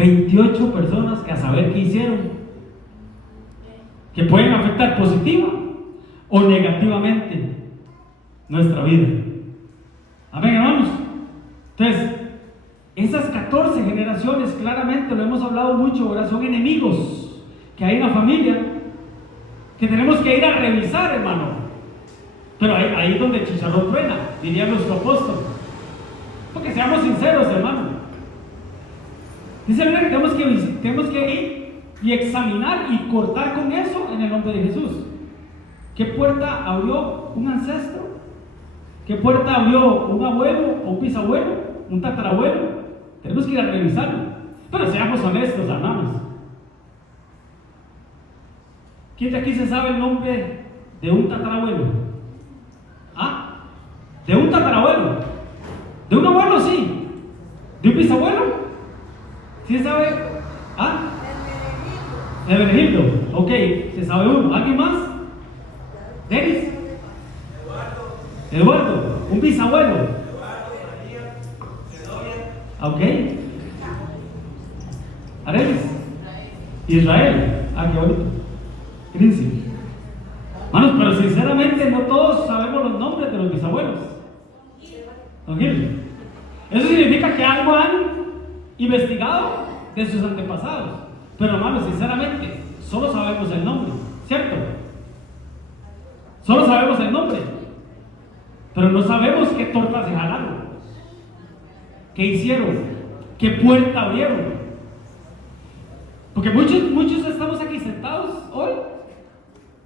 28 personas que a saber qué hicieron, que pueden afectar positiva o negativamente nuestra vida. Amén, hermanos. Entonces, esas 14 generaciones, claramente lo hemos hablado mucho, ¿verdad? Son enemigos que hay en la familia, que tenemos que ir a revisar, hermano. Pero ahí es donde chicharrón truena, diría nuestro apóstol. Porque seamos sinceros, hermano. Dice el que tenemos que ir y examinar y cortar con eso en el nombre de Jesús. ¿Qué puerta abrió un ancestro? ¿Qué puerta abrió un abuelo o un bisabuelo? ¿Un tatarabuelo? Tenemos que ir a revisarlo. Pero seamos honestos, hermanos. ¿Quién de aquí se sabe el nombre de un tatarabuelo? ¿Ah? ¿De un tatarabuelo? ¿De un abuelo? Sí. ¿De un bisabuelo? ¿Sí se sabe? ¿Ah? De Benegildo. Ok, se sabe uno. ¿Alguien más? ¿Denis? Eduardo. ¿Un bisabuelo? Ok. Arelis. Israel. Ah, qué bonito. Príncipe. Manos, pero sinceramente no todos sabemos los nombres de los bisabuelos. Don Gil. Eso significa que algo han investigado de sus antepasados. Pero hermanos, sinceramente, solo sabemos el nombre, ¿cierto? Solo sabemos el nombre. Pero no sabemos qué torta se jalaron, qué hicieron, qué puerta abrieron. Porque muchos estamos aquí sentados hoy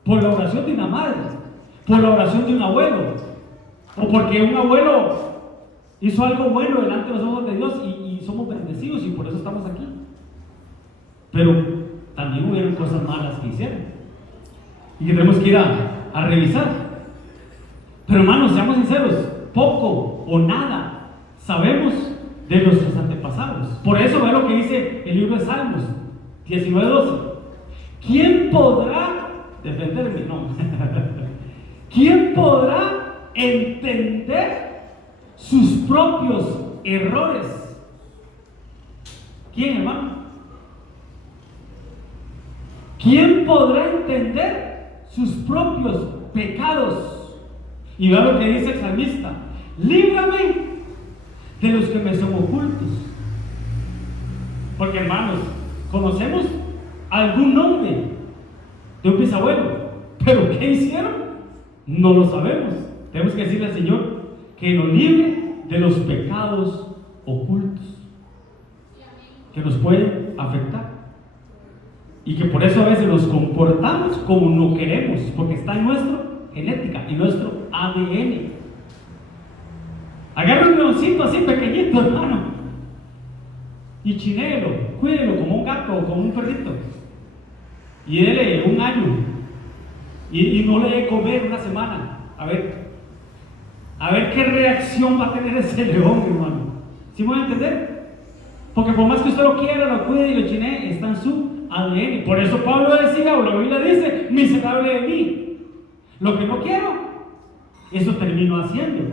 por la oración de una madre, por la oración de un abuelo, o porque un abuelo hizo algo bueno delante de los ojos de Dios y somos bendecidos y por eso estamos aquí. Pero también hubieron cosas malas que hicieron y que tenemos que ir a revisar. Pero hermanos, seamos sinceros, poco o nada sabemos de nuestros antepasados. Por eso ve lo que dice el libro de Salmos 19:12. ¿Quién podrá defenderme? No. ¿Quién podrá entender sus propios errores? ¿Quién, hermano? ¿Quién podrá entender sus propios pecados? Y vea lo que dice el salmista: líbrame de los que me son ocultos. Porque, hermanos, conocemos algún nombre de un bisabuelo, pero ¿qué hicieron? No lo sabemos. Tenemos que decirle al Señor que nos libre de los pecados ocultos que nos pueden afectar, y que por eso a veces nos comportamos como no queremos, porque está en nuestra genética, en nuestro ADN. Agarra un leoncito así pequeñito, hermano, y chinelo, cuídelo como un gato o como un perrito, y dele un año, y no le dé comer una semana, a ver qué reacción va a tener ese león, hermano. ¿Sí me van a entender? Porque por más que usted lo quiera, lo cuide y lo chinee, está en su ADN. Por eso Pablo decía, o la Biblia dice: miserable de mí, lo que no quiero, eso termino haciendo.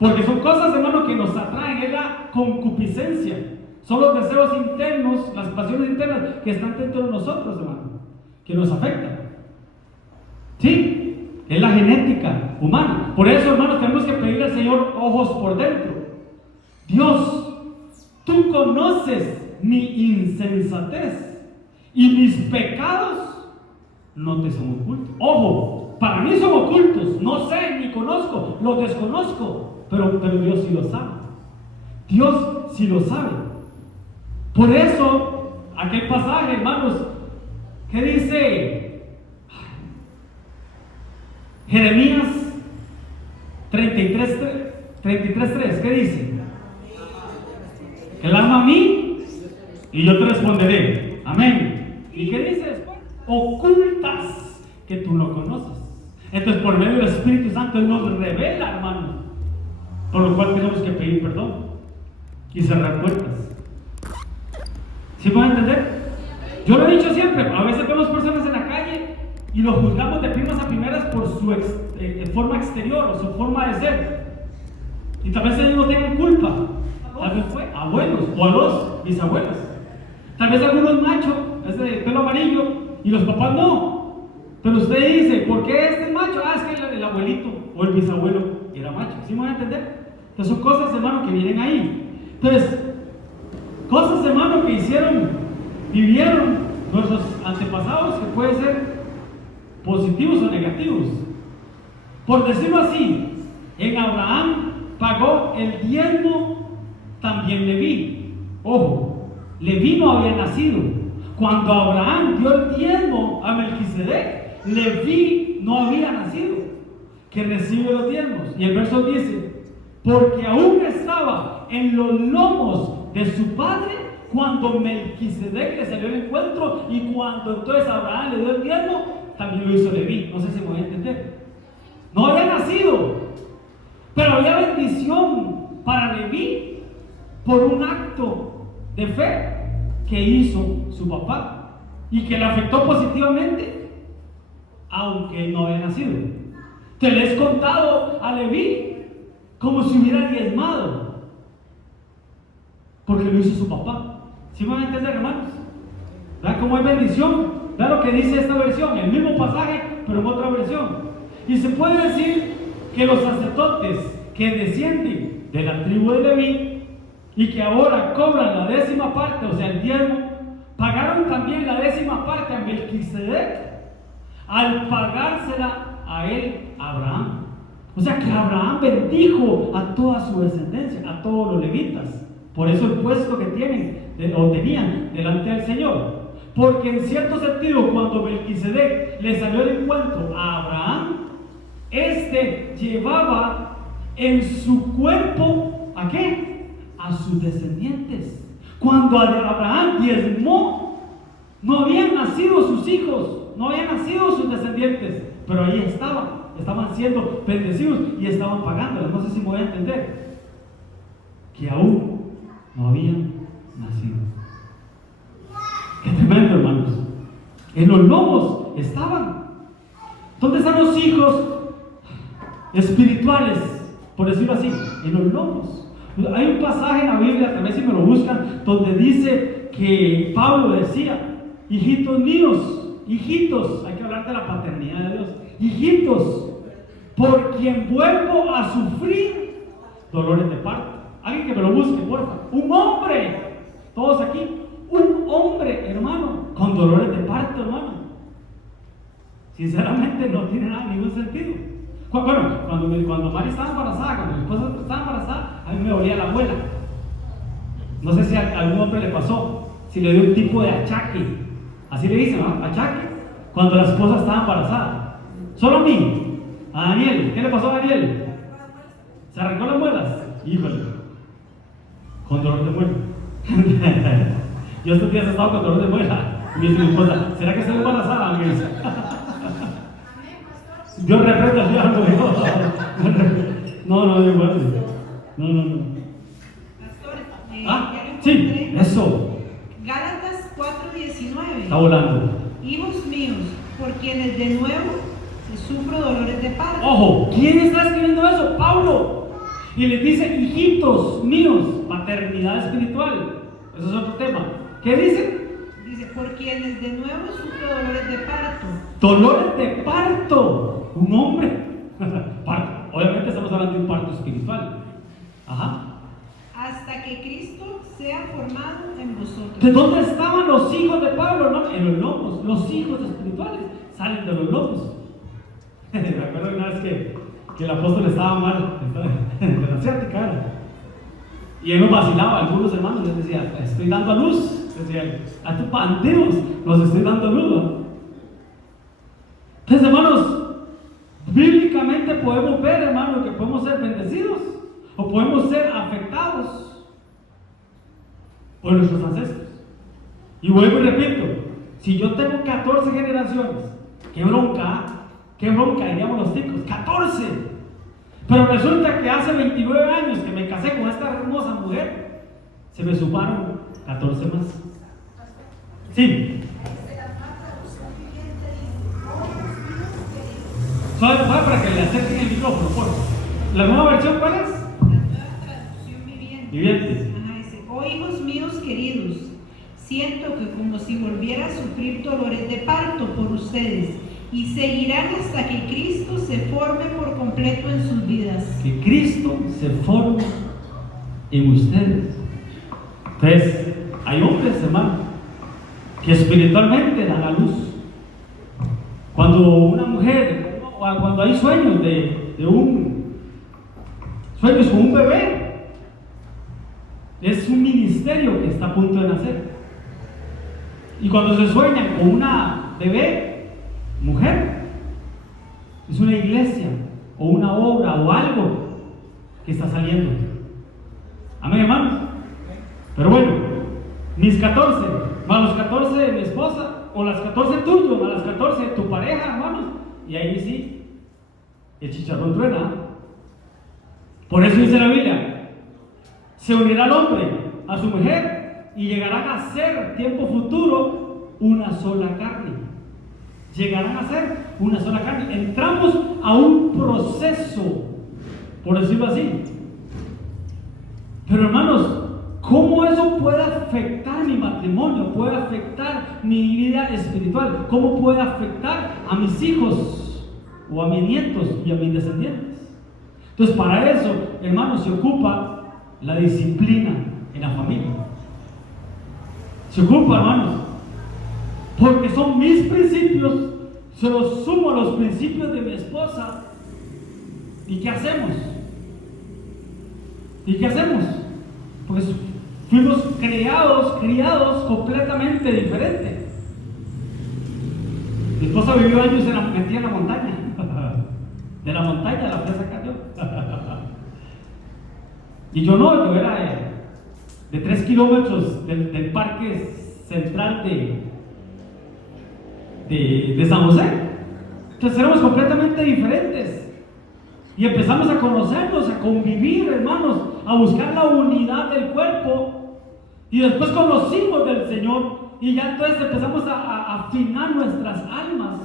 Porque son cosas, hermano, que nos atraen, es la concupiscencia. Son los deseos internos, las pasiones internas que están dentro de nosotros, hermano, que nos afectan. Sí, es la genética humana. Por eso, hermanos, tenemos que pedirle al Señor ojos por dentro. Dios, tú conoces mi insensatez y mis pecados no te son ocultos. Ojo, para mí son ocultos, no sé ni conozco, los desconozco, pero Dios sí lo sabe. Dios sí lo sabe. Por eso, aquel pasaje, hermanos, que dice Jeremías 33:3, ¿qué dice? Clama a mí y yo te responderé. Amén. ¿Y qué dice después? Ocultas que tú no conoces. Entonces, por medio del Espíritu Santo, Él nos revela, hermano, por lo cual tenemos que pedir perdón y cerrar puertas. ¿Sí pueden entender? Yo lo he dicho siempre, a veces vemos personas en la calle y los juzgamos de primas a primeras por su forma exterior o su forma de ser. Y tal vez ellos no tengan culpa. A los abuelos o a los bisabuelos. Tal vez algunos machos, ese de pelo amarillo, y los papás no. Pero usted dice, ¿por qué este es macho? Ah, es que el abuelito o el bisabuelo era macho. ¿Sí me van a entender? Entonces son cosas, hermano, que vienen ahí. Entonces, cosas, hermano, que vivieron nuestros antepasados, que pueden ser positivos o negativos. Por decirlo así, en Abraham pagó el diezmo también Leví. Ojo, Leví no había nacido. Cuando Abraham dio el diezmo a Melquisedec, Leví no había nacido, que recibe los diezmos. Y el verso dice, porque aún estaba en los lomos de su padre cuando Melquisedec le salió al encuentro, y cuando entonces Abraham le dio el diezmo, también lo hizo Leví. No sé si me voy a entender. No había nacido, pero había bendición para Leví por un acto de fe que hizo su papá y que le afectó positivamente, aunque no había nacido. Te le he contado a Leví como si hubiera diezmado, porque lo hizo su papá. ¿Sí me van a entender, hermanos? ¿Vean cómo hay bendición? Vean lo que dice esta versión, el mismo pasaje, pero en otra versión. Y se puede decir que los sacerdotes que descienden de la tribu de Leví y que ahora cobran la 10ª parte, o sea, el diezmo, pagaron también la 10ª parte a Melquisedec al pagársela a él, Abraham. O sea que Abraham bendijo a toda su descendencia, a todos los levitas. Por eso el puesto que tienen o tenían delante del Señor. Porque en cierto sentido, cuando Melquisedec le salió al encuentro a Abraham, este llevaba en su cuerpo ¿a qué? A sus descendientes. Cuando Abraham diezmó, no habían nacido sus hijos, no habían nacido sus descendientes, pero ahí estaban siendo bendecidos y estaban pagándolas. No sé si me voy a entender. Que aún no habían nacido. Qué tremendo, hermanos. En los lomos estaban. ¿Dónde están los hijos espirituales, por decirlo así? En los lomos. Hay un pasaje en la Biblia, tal vez si me lo buscan, donde dice que Pablo decía: hijitos míos, hijitos, hay que hablar de la paternidad de Dios, hijitos, por quien vuelvo a sufrir dolores de parto. Alguien que me lo busque, por favor. Un hombre, todos aquí, un hombre, hermano, con dolores de parto, hermano. Sinceramente no tiene ningún sentido. Bueno, cuando Mari estaba embarazada, cuando mi esposa estaba embarazada, a mí me dolía la abuela. No sé si a algún hombre le pasó, si le dio un tipo de achaque, así le dicen, ¿no? Achaque, cuando la esposa estaba embarazada. Solo a mí, a Daniel. ¿Qué le pasó a Daniel? ¿Se arrancó las muelas? Híjole, con dolor de muela. Yo estos días he estado con dolor de muela. Y me dice mi esposa: ¿será que estoy embarazada? Me dice. Dios reprenda al diablo. No, Dios guarde. No. Sí, eso. Gálatas 4:19. Está volando. Hijos míos, por quienes de nuevo sufro dolores de parto. Ojo, ¿quién está escribiendo eso? Pablo. Y les dice: hijitos míos, paternidad espiritual. Eso es otro tema. ¿Qué dice? Dice: por quienes de nuevo sufro dolores de parto. Dolores de parto. Un hombre. Parto. Obviamente estamos hablando de un parto espiritual. Ajá. Hasta que Cristo sea formado en vosotros. ¿De dónde estaban los hijos de Pablo? No, en los lomos. Los hijos espirituales salen de los lomos. Me acuerdo una vez que el apóstol estaba mal, de la ciática. Y él nos vacilaba, algunos hermanos les decía: estoy dando a luz. Decía él: a tus panteos los estoy dando a luz, ¿no? Entonces, hermanos, bíblicamente podemos ver, hermanos, que podemos ser bendecidos o podemos ser afectados por nuestros ancestros. Y vuelvo y repito: si yo tengo 14 generaciones, qué bronca diríamos los ticos, 14. Pero resulta que hace 29 años que me casé con esta hermosa mujer, se me sumaron 14 más. Sí. Solo para que le acerquen el micrófono, por favor. ¿La nueva versión cuál es? La nueva traducción viviente. Viviente. Ajá, dice: oh hijos míos queridos, siento que como si volviera a sufrir dolores de parto por ustedes, y seguirán hasta que Cristo se forme por completo en sus vidas. Que Cristo se forme en ustedes. Entonces, hay hombres, hermano, que espiritualmente dan a luz. Cuando una mujer, cuando hay sueños sueños con un bebé, es un ministerio que está a punto de nacer. Y cuando se sueña con una bebé, mujer, es una iglesia o una obra o algo que está saliendo. Amén, hermanos. Pero bueno, mis 14 más los 14 de mi esposa, o las 14 tuyos más las 14 de tu pareja, hermanos, y ahí sí el chicharrón truena. Por eso dice la Biblia: se unirá el hombre a su mujer y llegarán a ser, tiempo futuro, una sola carne. Llegarán a ser una sola carne. Entramos a un proceso, por decirlo así. Pero hermanos, ¿cómo eso puede afectar mi matrimonio? ¿Puede afectar mi vida espiritual? ¿Cómo puede afectar a mis hijos o a mis nietos y a mis descendientes? Entonces, para eso, hermanos, se ocupa la disciplina en la familia. Se ocupa, hermanos, porque son mis principios, se los sumo a los principios de mi esposa. ¿Y qué hacemos? ¿Y qué hacemos? Pues fuimos criados completamente diferentes. Mi esposa vivió años metida en la montaña. De la montaña la fui a sacar yo. Y yo no, yo era de 3 kilómetros del parque central de San José. Entonces éramos completamente diferentes. Y empezamos a conocernos, a convivir, hermanos, a buscar la unidad del cuerpo. Y después conocimos del Señor. Y ya entonces empezamos a afinar nuestras almas,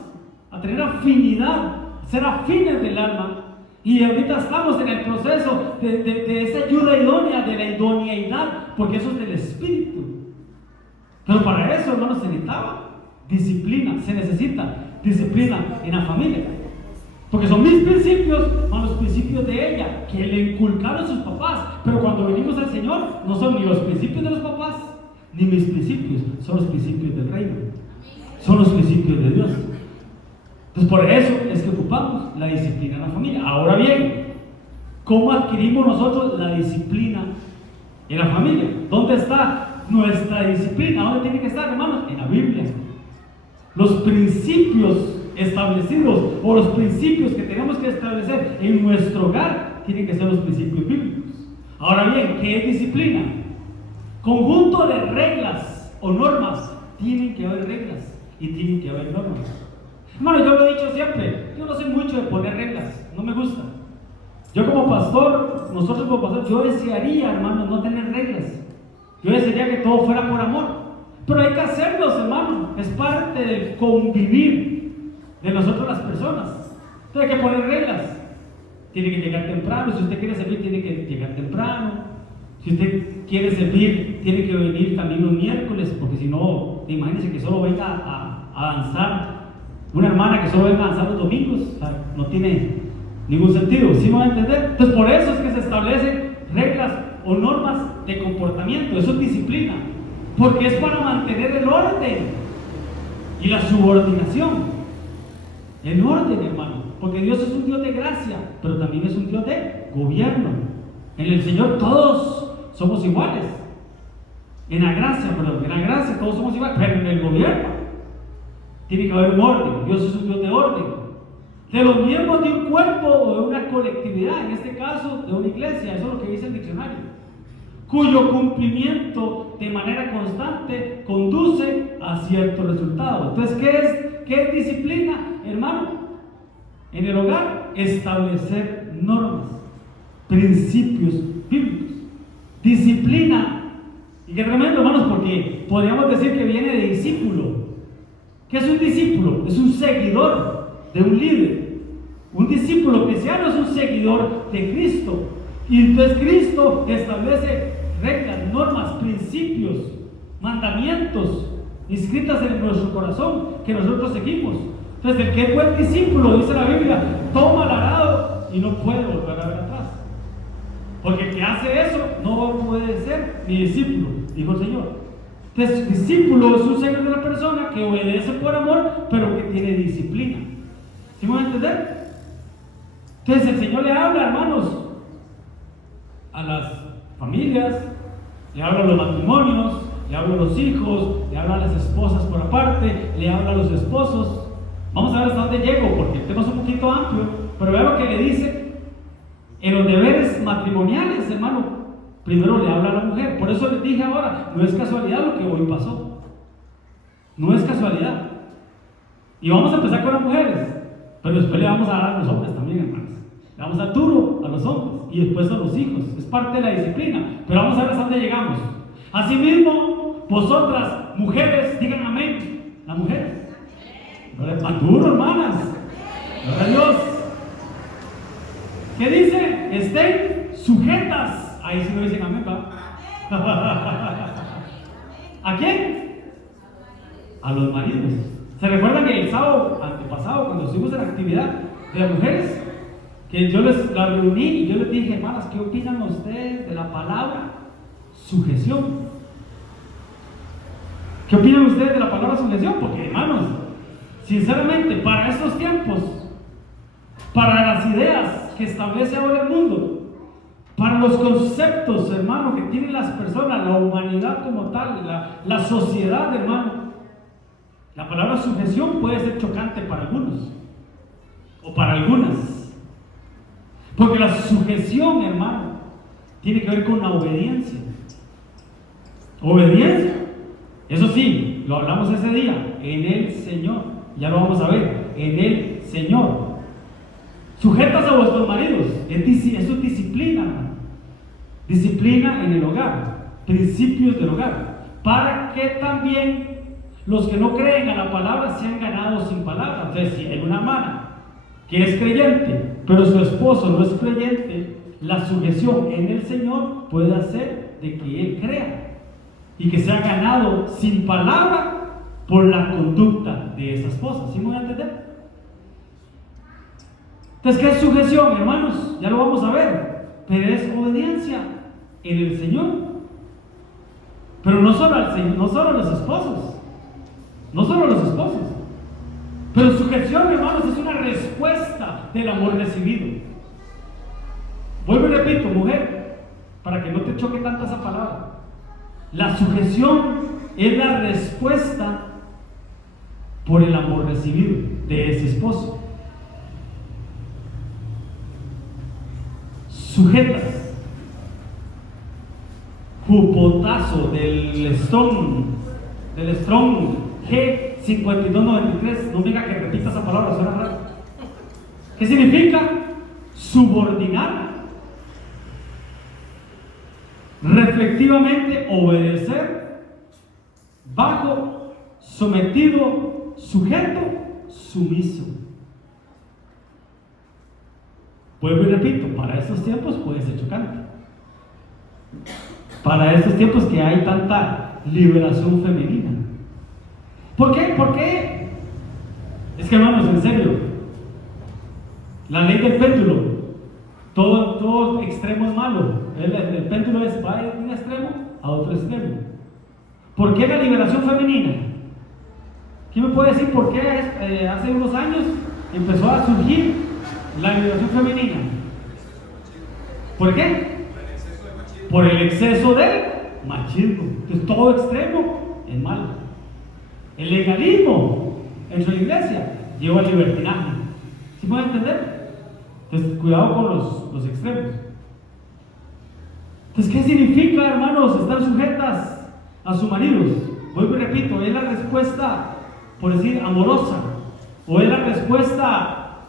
a tener afinidad, ser afines del alma. Y ahorita estamos en el proceso de esa ayuda idónea, de la idoneidad, porque eso es del Espíritu. Pero para eso, hermanos, se necesitaba disciplina, se necesita disciplina en la familia. Porque son mis principios, son los principios de ella, que le inculcaron sus papás. Pero cuando venimos al Señor, no son ni los principios de los papás, ni mis principios, son los principios del reino. Son los principios de Dios. Entonces, por eso es que ocupamos la disciplina en la familia. Ahora bien, ¿cómo adquirimos nosotros la disciplina en la familia? ¿Dónde está nuestra disciplina? ¿Dónde tiene que estar, hermanos? En la Biblia. Los principios establecidos o los principios que tenemos que establecer en nuestro hogar tienen que ser los principios bíblicos. Ahora bien, ¿qué es disciplina? Conjunto de reglas o normas. Tienen que haber reglas y tienen que haber normas. Hermano, yo lo he dicho siempre, yo no soy mucho de poner reglas, no me gusta. Yo como pastor, nosotros como pastor, yo desearía, hermano, no tener reglas. Yo desearía que todo fuera por amor. Pero hay que hacerlos, hermano. Es parte del convivir de nosotros las personas. Entonces hay que poner reglas. Tiene que llegar temprano. Si usted quiere servir, tiene que llegar temprano. Si usted quiere servir, tiene que venir también los miércoles, porque si no, imagínense que solo venga a danzar. Una hermana que solo venga a danzar los domingos, o sea, no tiene ningún sentido. ¿Sí me va a entender? Entonces, por eso es que se establecen reglas o normas de comportamiento. Eso es disciplina. Porque es para mantener el orden y la subordinación. El orden, hermano. Porque Dios es un Dios de gracia, pero también es un Dios de gobierno. En el Señor todos somos iguales. En la gracia todos somos iguales. Pero en el gobierno tiene que haber un orden. Dios es un Dios de orden. De los miembros de un cuerpo o de una colectividad, en este caso de una iglesia, eso es lo que dice el diccionario, cuyo cumplimiento de manera constante conduce a cierto resultado. Entonces, ¿qué es disciplina, hermano? En el hogar, establecer normas, principios bíblicos. Disciplina, y qué tremendo, hermanos, porque podríamos decir que viene de discípulo. ¿Qué es un discípulo? Es un seguidor de un líder. Un discípulo cristiano es un seguidor de Cristo. Y entonces Cristo establece reglas, normas, principios mandamientos inscritas en nuestro corazón que nosotros seguimos. Entonces, el que es buen discípulo, dice la Biblia, toma el arado y no puede volver a ver atrás. Porque el que hace eso no puede ser mi discípulo, dijo el Señor. Entonces, discípulo es un signo de una persona que obedece por amor, pero que tiene disciplina. ¿Sí me van a entender? Entonces, el Señor le habla, hermanos, a las familias, le habla a los matrimonios, le habla a los hijos, le habla a las esposas por aparte, le habla a los esposos. Vamos a ver hasta dónde llego, porque el tema es un poquito amplio, pero vea lo que le dice en los deberes matrimoniales, hermano. Primero le habla a la mujer. Por eso les dije ahora, no es casualidad lo que hoy pasó. No es casualidad. Y vamos a empezar con las mujeres, pero después le vamos a dar a los hombres también, hermanos. Le vamos a dar duro a los hombres y después a los hijos. Es parte de la disciplina. Pero vamos a ver hasta dónde llegamos. Asimismo, vosotras, mujeres, digan amén. Las mujeres. Más duro, hermanas. Gloria a Dios. ¿Qué dice? Estén sujetas. Ahí sí no dicen amén, ¿va? ¿A quién? A los maridos. ¿Se recuerdan que el sábado antepasado, cuando estuvimos en la actividad de las mujeres, que yo las reuní y yo les dije, hermanas, ¿qué opinan ustedes de la palabra sujeción? ¿Qué opinan ustedes de la palabra sujeción? Porque, hermanos, sinceramente, para estos tiempos, para las ideas que establece ahora el mundo, para los conceptos, hermano, que tienen las personas, la humanidad como tal, la sociedad, hermano, la palabra sujeción puede ser chocante para algunos o para algunas, porque la sujeción, hermano, tiene que ver con la obediencia. Obediencia, eso sí, lo hablamos ese día, en el Señor. Ya lo vamos a ver, en el Señor. Sujetas a vuestros maridos, eso es disciplina, hermano. Disciplina en el hogar, principios del hogar, para que también los que no creen a la palabra sean ganados sin palabra. Entonces, si hay una hermana que es creyente, pero su esposo no es creyente, la sujeción en el Señor puede hacer de que él crea y que sea ganado sin palabra por la conducta de esa esposa. ¿Sí me voy a entender? Entonces, ¿qué es sujeción, hermanos? Ya lo vamos a ver, pero es obediencia en el Señor. Pero no solo al Señor, no solo a los esposos, no solo a los esposos, pero sujeción, hermanos, es una respuesta del amor recibido. Vuelvo y repito, mujer, para que no te choque tanto esa palabra. La sujeción es la respuesta por el amor recibido de ese esposo. Sujetas. Jupotazo del Strong G5293. No me diga que repita esa palabra, suena raro. ¿Qué significa? Subordinar. Reflectivamente obedecer, bajo, sometido, sujeto, sumiso. Vuelvo y repito, para estos tiempos puede ser chocante. Para estos tiempos que hay tanta liberación femenina. ¿Por qué? ¿Por qué? Es que, hermanos, en serio, la ley del péndulo, todo extremo es malo. El péndulo va de un extremo a otro extremo. ¿Por qué la liberación femenina? ¿Quién me puede decir por qué hace unos años empezó a surgir la liberación femenina? ¿Por qué? Por el exceso del machismo. Entonces, todo extremo es malo. El legalismo en su iglesia lleva al libertinaje. ¿Sí pueden entender? Entonces, cuidado con los extremos. Entonces, ¿qué significa, hermanos, estar sujetas a sus maridos? Vuelvo y repito, es la respuesta, por decir, amorosa, o es la respuesta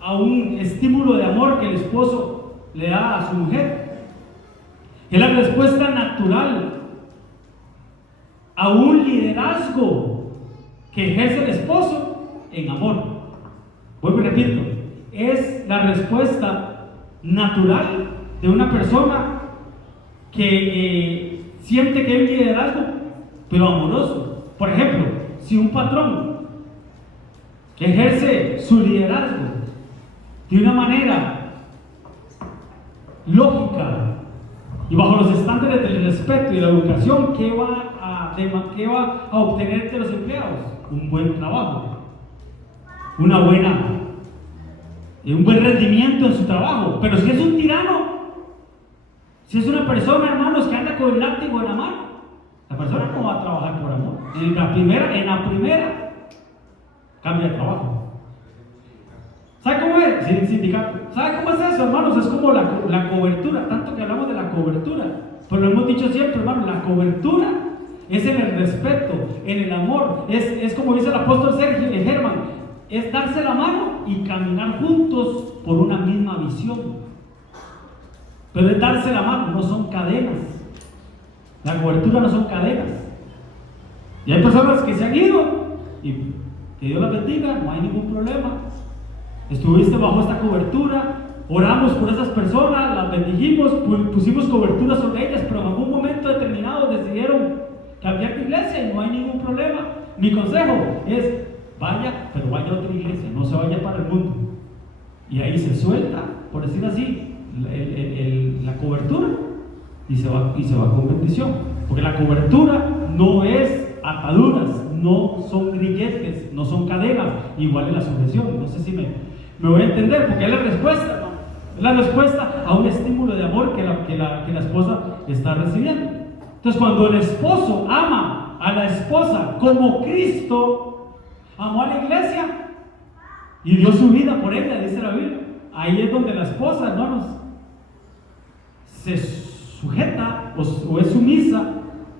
a un estímulo de amor que el esposo le da a su mujer. Es la respuesta natural a un liderazgo que ejerce el esposo en amor. Vuelvo y repito, es la respuesta natural de una persona que siente que hay un liderazgo pero amoroso. Por ejemplo, si un patrón ejerce su liderazgo de una manera lógica y bajo los estándares del respeto y la educación, ¿qué va a obtener de los empleados? Un buen trabajo, un buen rendimiento en su trabajo. Pero si es un tirano, si es una persona, hermanos, que anda con el látigo en la mano, la persona no va a trabajar por amor. En la primera cambia de trabajo. ¿Sabe cómo es? Sí, sindicato. ¿Sabe cómo es eso, hermanos? Es como la cobertura, tanto que hablamos de la cobertura. Pero lo hemos dicho siempre, hermanos, la cobertura es en el respeto, en el amor. Es como dice el apóstol Sergio Herman, es darse la mano y caminar juntos por una misma visión. Pero es darse la mano, no son cadenas. La cobertura no son cadenas. Y hay personas que se han ido y que Dios las bendiga, no hay ningún problema. Estuviste bajo esta cobertura, oramos por esas personas, las bendijimos, pusimos cobertura sobre ellas, pero en algún momento determinado decidieron cambiar de iglesia y no hay ningún problema. Mi consejo es, vaya, pero vaya a otra iglesia, no se vaya para el mundo. Y ahí se suelta, por decir así, la cobertura y se va con bendición. Porque la cobertura no es ataduras, no son grilletes, no son cadenas, igual es la sujeción. No sé si me voy a entender, porque es la respuesta, ¿no? Es la respuesta a un estímulo de amor que la esposa está recibiendo. Entonces, cuando el esposo ama a la esposa como Cristo amó a la iglesia y dio su vida por ella, dice la Biblia, ahí es donde la esposa, hermanos, se sujeta o es sumisa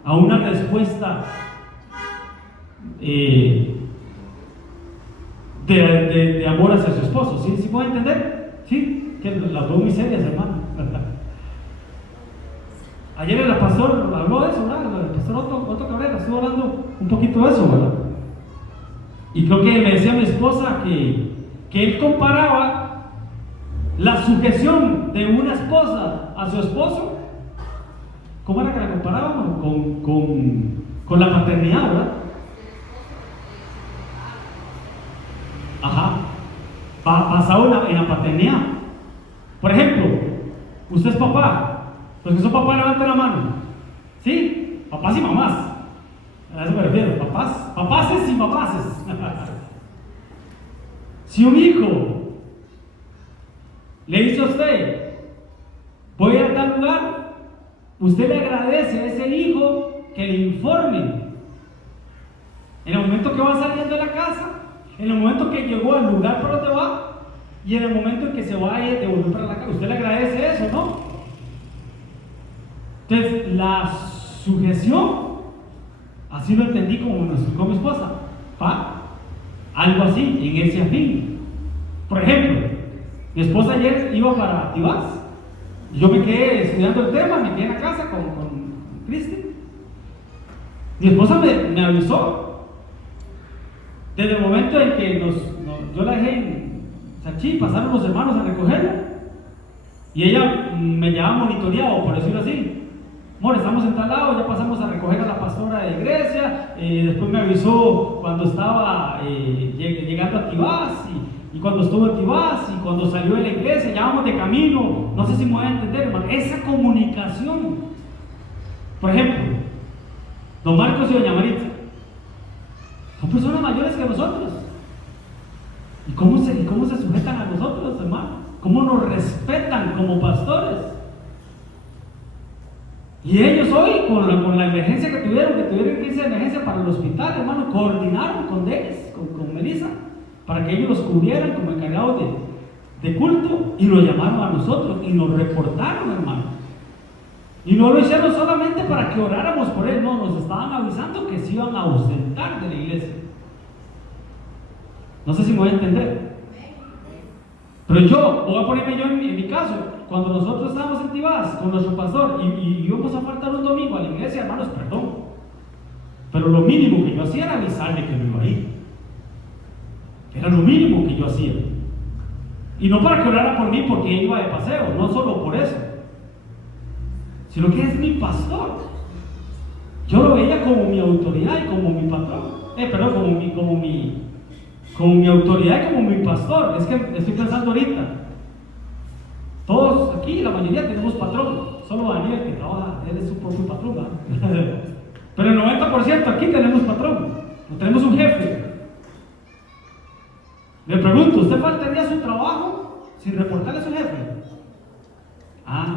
a una respuesta de amor hacia su esposo. ¿Sí? ¿Sí puede entender? ¿Sí? Que las veo muy serias, hermano. Ayer el pastor habló de eso, ¿verdad? El pastor Otto Cabrera estuvo hablando un poquito de eso, ¿verdad? Y creo que me decía mi esposa que él comparaba la sujeción de una esposa a su esposo. ¿Cómo era que la comparábamos? Con la paternidad, ¿verdad? Ajá, basado en la paternidad. Por ejemplo, usted es papá. Los que son papás, levanten la mano. ¿Sí? Papás y mamás. A eso me refiero. Papaces y mamaces. Si un hijo le dice a usted, voy a tal lugar, usted le agradece a ese hijo que le informe. En el momento que va saliendo de la casa, en el momento que llegó al lugar por donde va, y en el momento en que se va a ir de volver para la casa, usted le agradece eso, ¿no? Entonces, la sujeción, así lo entendí como nos explicó mi esposa, algo así, en ese afín. Por ejemplo, mi esposa ayer iba para Tibás, yo me quedé estudiando el tema, me quedé en la casa con Cristi. Mi esposa me avisó, desde el momento en que yo la dejé en Sachí, pasaron los hermanos a recogerla, y ella me llevaba monitoreado, por decirlo así. Amor, estamos en tal lado, ya pasamos a recoger a la pastora de Grecia, después me avisó cuando estaba llegando a Tibás, y cuando estuvo en Tibás, y cuando salió de la iglesia, ya vamos de camino. No sé si me voy a entender, hermano, esa comunicación. Por ejemplo, don Marcos y doña Maritza son personas mayores que nosotros. ¿Y cómo se sujetan a nosotros, hermano? ¿Cómo nos respetan como pastores? Y ellos hoy, con la emergencia que tuvieron que irse de emergencia para el hospital, hermano, coordinaron con Denis, con Melissa, para que ellos los cubrieran como encargados de culto, y lo llamaron a nosotros y nos reportaron, hermano. Y no lo hicieron solamente para que oráramos por él, no, nos estaban avisando que se iban a ausentar de la iglesia. No sé si me voy a entender. Pero voy a ponerme yo en mi caso. Cuando nosotros estábamos en Tibás con nuestro pastor y íbamos a faltar un domingo a la iglesia, hermanos, perdón, pero lo mínimo que yo hacía era avisarle que me iba a ir. Era lo mínimo que yo hacía. Y no para que orara por mí porque iba de paseo, no solo por eso, sino que es mi pastor. yo lo veía como mi autoridad y como mi patrón. Perdón, como mi autoridad y como mi pastor. Es que estoy pensando ahorita. Todos aquí, la mayoría tenemos patrón. Solo Daniel que trabaja, él es su propio patrón, ¿verdad? Pero el 90% aquí tenemos patrón. No tenemos un jefe. Le pregunto, ¿usted faltaría a su trabajo sin reportarle a su jefe?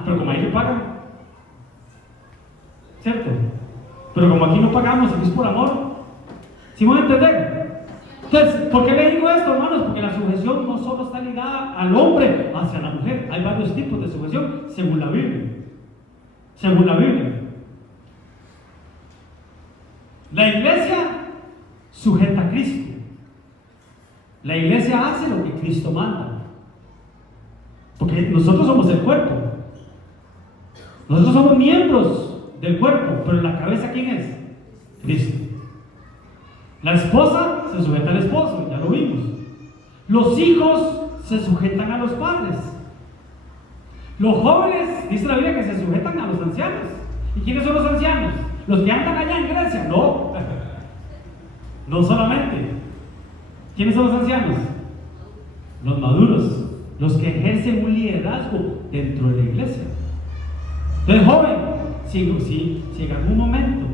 Pero como ahí le pagan, ¿cierto? Pero como aquí no pagamos, aquí es por amor. ¿Sí me van a entender? Entonces, ¿por qué le digo esto, hermanos? Porque la sujeción no solo está ligada al hombre hacia la mujer. Hay varios tipos de sujeción según la Biblia. Según la Biblia. La iglesia sujeta a Cristo. La iglesia hace lo que Cristo manda. Porque nosotros somos el cuerpo. Nosotros somos miembros del cuerpo, pero la cabeza, ¿quién es? Cristo. La esposa se sujeta al esposo, ya lo vimos. Los hijos se sujetan a los padres. Los jóvenes, dice la Biblia, que se sujetan a los ancianos. ¿Y quiénes son los ancianos? ¿Los que andan allá en Grecia? No. No solamente. ¿Quiénes son los ancianos? Los maduros, los que ejercen un liderazgo dentro de la iglesia. Entonces, joven, si en algún momento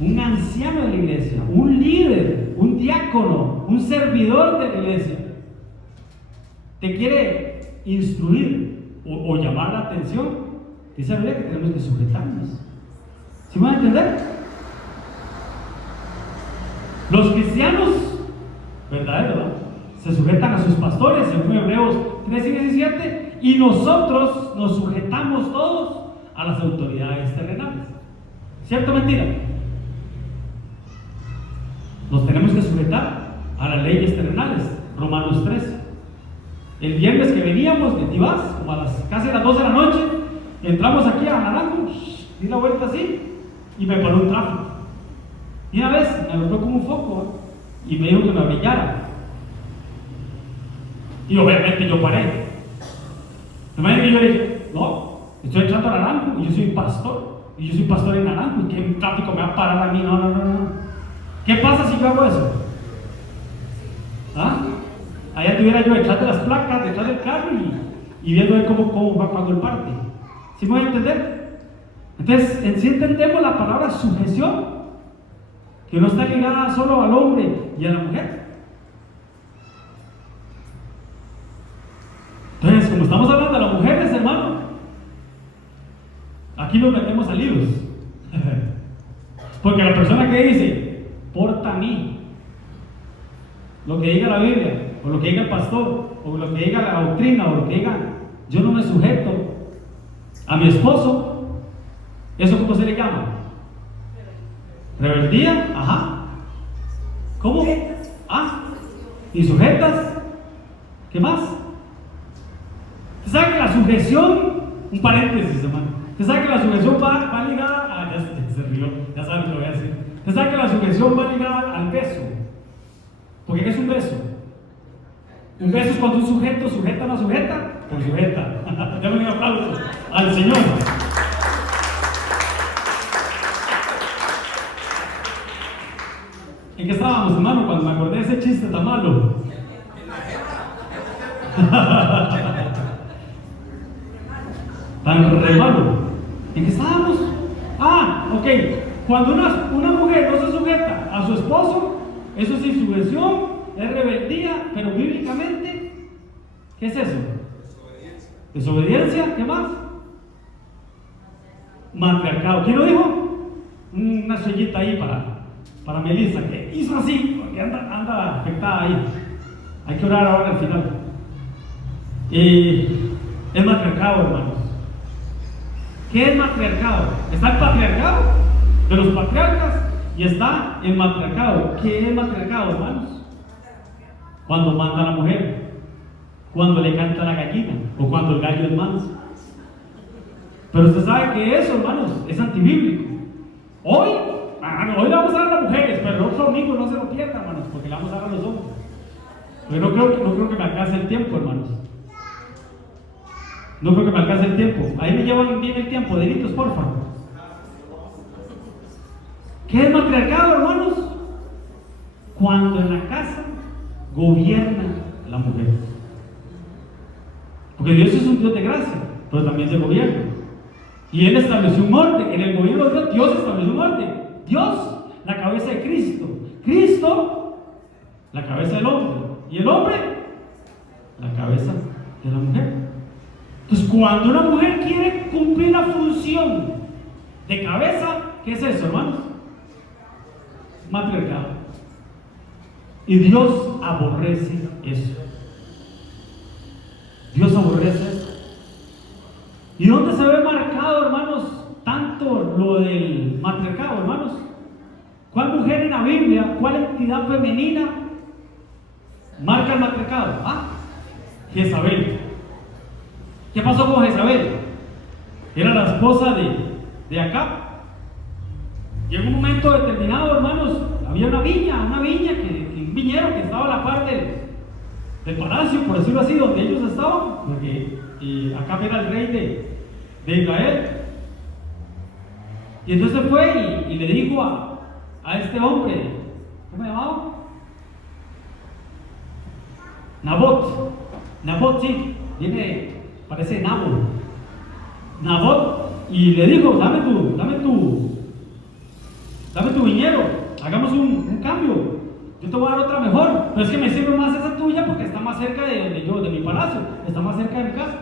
un anciano de la iglesia, un líder, un diácono, un servidor de la iglesia, te quiere instruir o llamar la atención, dice la Biblia que tenemos que sujetarnos. ¿Sí me van a entender? Los cristianos, ¿verdad? Se sujetan a sus pastores, según Hebreos 13 y 17, y nosotros nos sujetamos todos a las autoridades terrenales. ¿Cierto o mentira? Nos tenemos que sujetar a las leyes terrenales. Romanos 13. El viernes que veníamos de Tibás, como a casi a las 12 de la noche, entramos aquí a Naranjo, di la vuelta así, y me paró un tráfico. Y una vez me golpeó como un foco y me dijo que me brillara. Y obviamente yo paré. Imagínate que yo le dije, no, estoy entrando a Naranjo y yo soy pastor. Y yo soy pastor en Naranjo. ¿Y qué tráfico me va a parar a mí? No. ¿Qué pasa si yo hago eso? Allá tuviera yo detrás de las placas, detrás del carro y viendo él cómo va cuando él parte. ¿Sí me voy a entender? Entonces, en sí entendemos la palabra sujeción, que no está ligada solo al hombre y a la mujer. Entonces, como estamos hablando de las mujeres, hermano, aquí nos metemos a líos. Porque la persona que dice, porta a mí, lo que diga la Biblia, o lo que diga el pastor, o lo que diga la doctrina, o lo que diga, yo no me sujeto a mi esposo, ¿eso cómo se le llama? Rebeldía, ¿Cómo? ¿Y sujetas? ¿Qué más? ¿Usted sabe que la sujeción, un paréntesis, hermano, usted sabe que la sujeción va ligada ya se rió, ya sabe lo que voy a decir. Usted sabe que la sujeción va ligada al beso. ¿Por qué es un beso? Un beso es cuando un sujeto sujeta a una sujeta, pues sujeta. Démosle un aplauso al Señor. ¿En qué estábamos, hermano, cuando me acordé de ese chiste tan malo? Tan re malo. ¿En qué estábamos? Ok. Cuando una mujer no se sujeta a su esposo, eso es insujeción, es rebeldía, pero bíblicamente, ¿qué es eso? Desobediencia. ¿Qué más? Matriarcado. ¿Quién lo dijo? Una sellita ahí para Melissa, que hizo así, porque anda afectada ahí. Hay que orar ahora al final. Es matriarcado, hermanos. ¿Qué es matriarcado? Está el patriarcado de los patriarcas y está el matriarcado. ¿Qué es matriarcado, hermanos? Cuando manda a la mujer, cuando le canta la gallina o cuando el gallo es manso. Pero usted sabe que eso, hermanos, es antibíblico. Hoy le vamos a dar a las mujeres, pero el otro domingo no se lo pierdan, hermanos, porque le vamos a dar a los hombres. Pero no creo que me alcance el tiempo, hermanos. No creo que me alcance el tiempo. Ahí me llevan bien el tiempo, deditos, por favor. ¿Qué es matriarcado, hermanos? Cuando en la casa gobierna la mujer. Porque Dios es un Dios de gracia, pero también de gobierno. Y Él estableció un orden. En el gobierno de Dios, Dios estableció un orden. Dios, la cabeza de Cristo. Cristo, la cabeza del hombre. Y el hombre, la cabeza de la mujer. Entonces, cuando una mujer quiere cumplir la función de cabeza, ¿qué es eso, hermanos? Matriarcado. Y Dios aborrece eso. Dios aborrece eso. ¿Y dónde se ve marcado, hermanos, tanto lo del matriarcado, hermanos? ¿Cuál mujer en la Biblia, cuál entidad femenina marca el matriarcado? Jezabel. ¿Qué pasó con Jezabel? Era la esposa de Acab. Y en un momento determinado, hermanos, había una viña, un viñero que estaba a la parte del palacio, por decirlo así, donde ellos estaban, porque Acab era el rey de Israel. Y entonces fue y le dijo a este hombre, ¿cómo se llamaba? Nabot, sí, parece Nabot, y le dijo, dame tu viñero, hagamos un cambio, yo te voy a dar otra mejor, pero es que me sirve más esa tuya porque está más cerca de mi palacio, está más cerca de mi casa.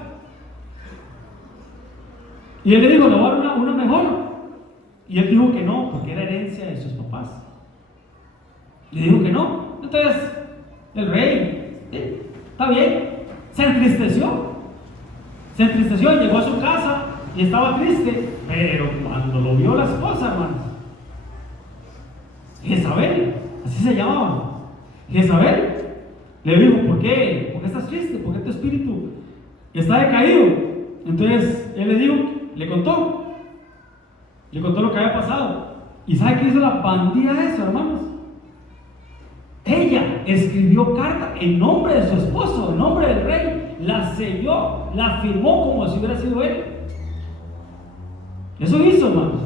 Y él le dijo, le voy a dar una mejor. Y él dijo que no, porque era herencia de sus papás. Le dijo que no. Entonces, el rey, está bien, se entristeció, llegó a su casa y estaba triste, pero cuando lo vio la esposa, hermanos, Jezabel, así se llamaba, Jezabel, le dijo, ¿por qué? ¿Por qué estás triste? ¿Por qué tu espíritu está decaído? Entonces, él le contó lo que había pasado. ¿Y sabe qué hizo la bandida de eso, hermanos? Ella escribió carta en nombre de su esposo, en nombre del rey, la selló, la firmó como si hubiera sido él. Eso hizo, hermanos.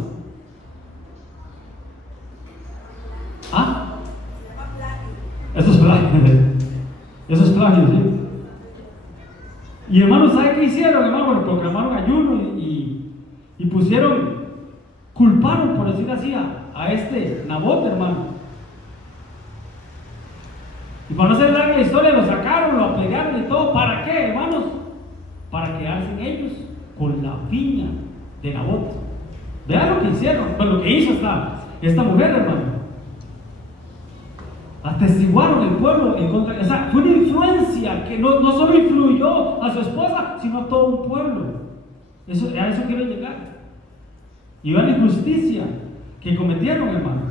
Eso es plagio, ¿sí? Y hermanos, ¿sabe qué hicieron, hermanos? Proclamaron ayuno y culparon, por decir así, a este Nabot, hermano. Y para no hacer larga la historia, lo sacaron, lo aplegaron y todo. ¿Para qué, hermanos? Para quedarse ellos con la viña de Nabot. Vean lo que hicieron, pues lo que hizo esta mujer, hermano. Atestiguaron el pueblo en contra. O sea, fue una influencia que no solo influyó a su esposa, sino a todo un pueblo. A eso quiero llegar. Y vean la injusticia que cometieron, hermano.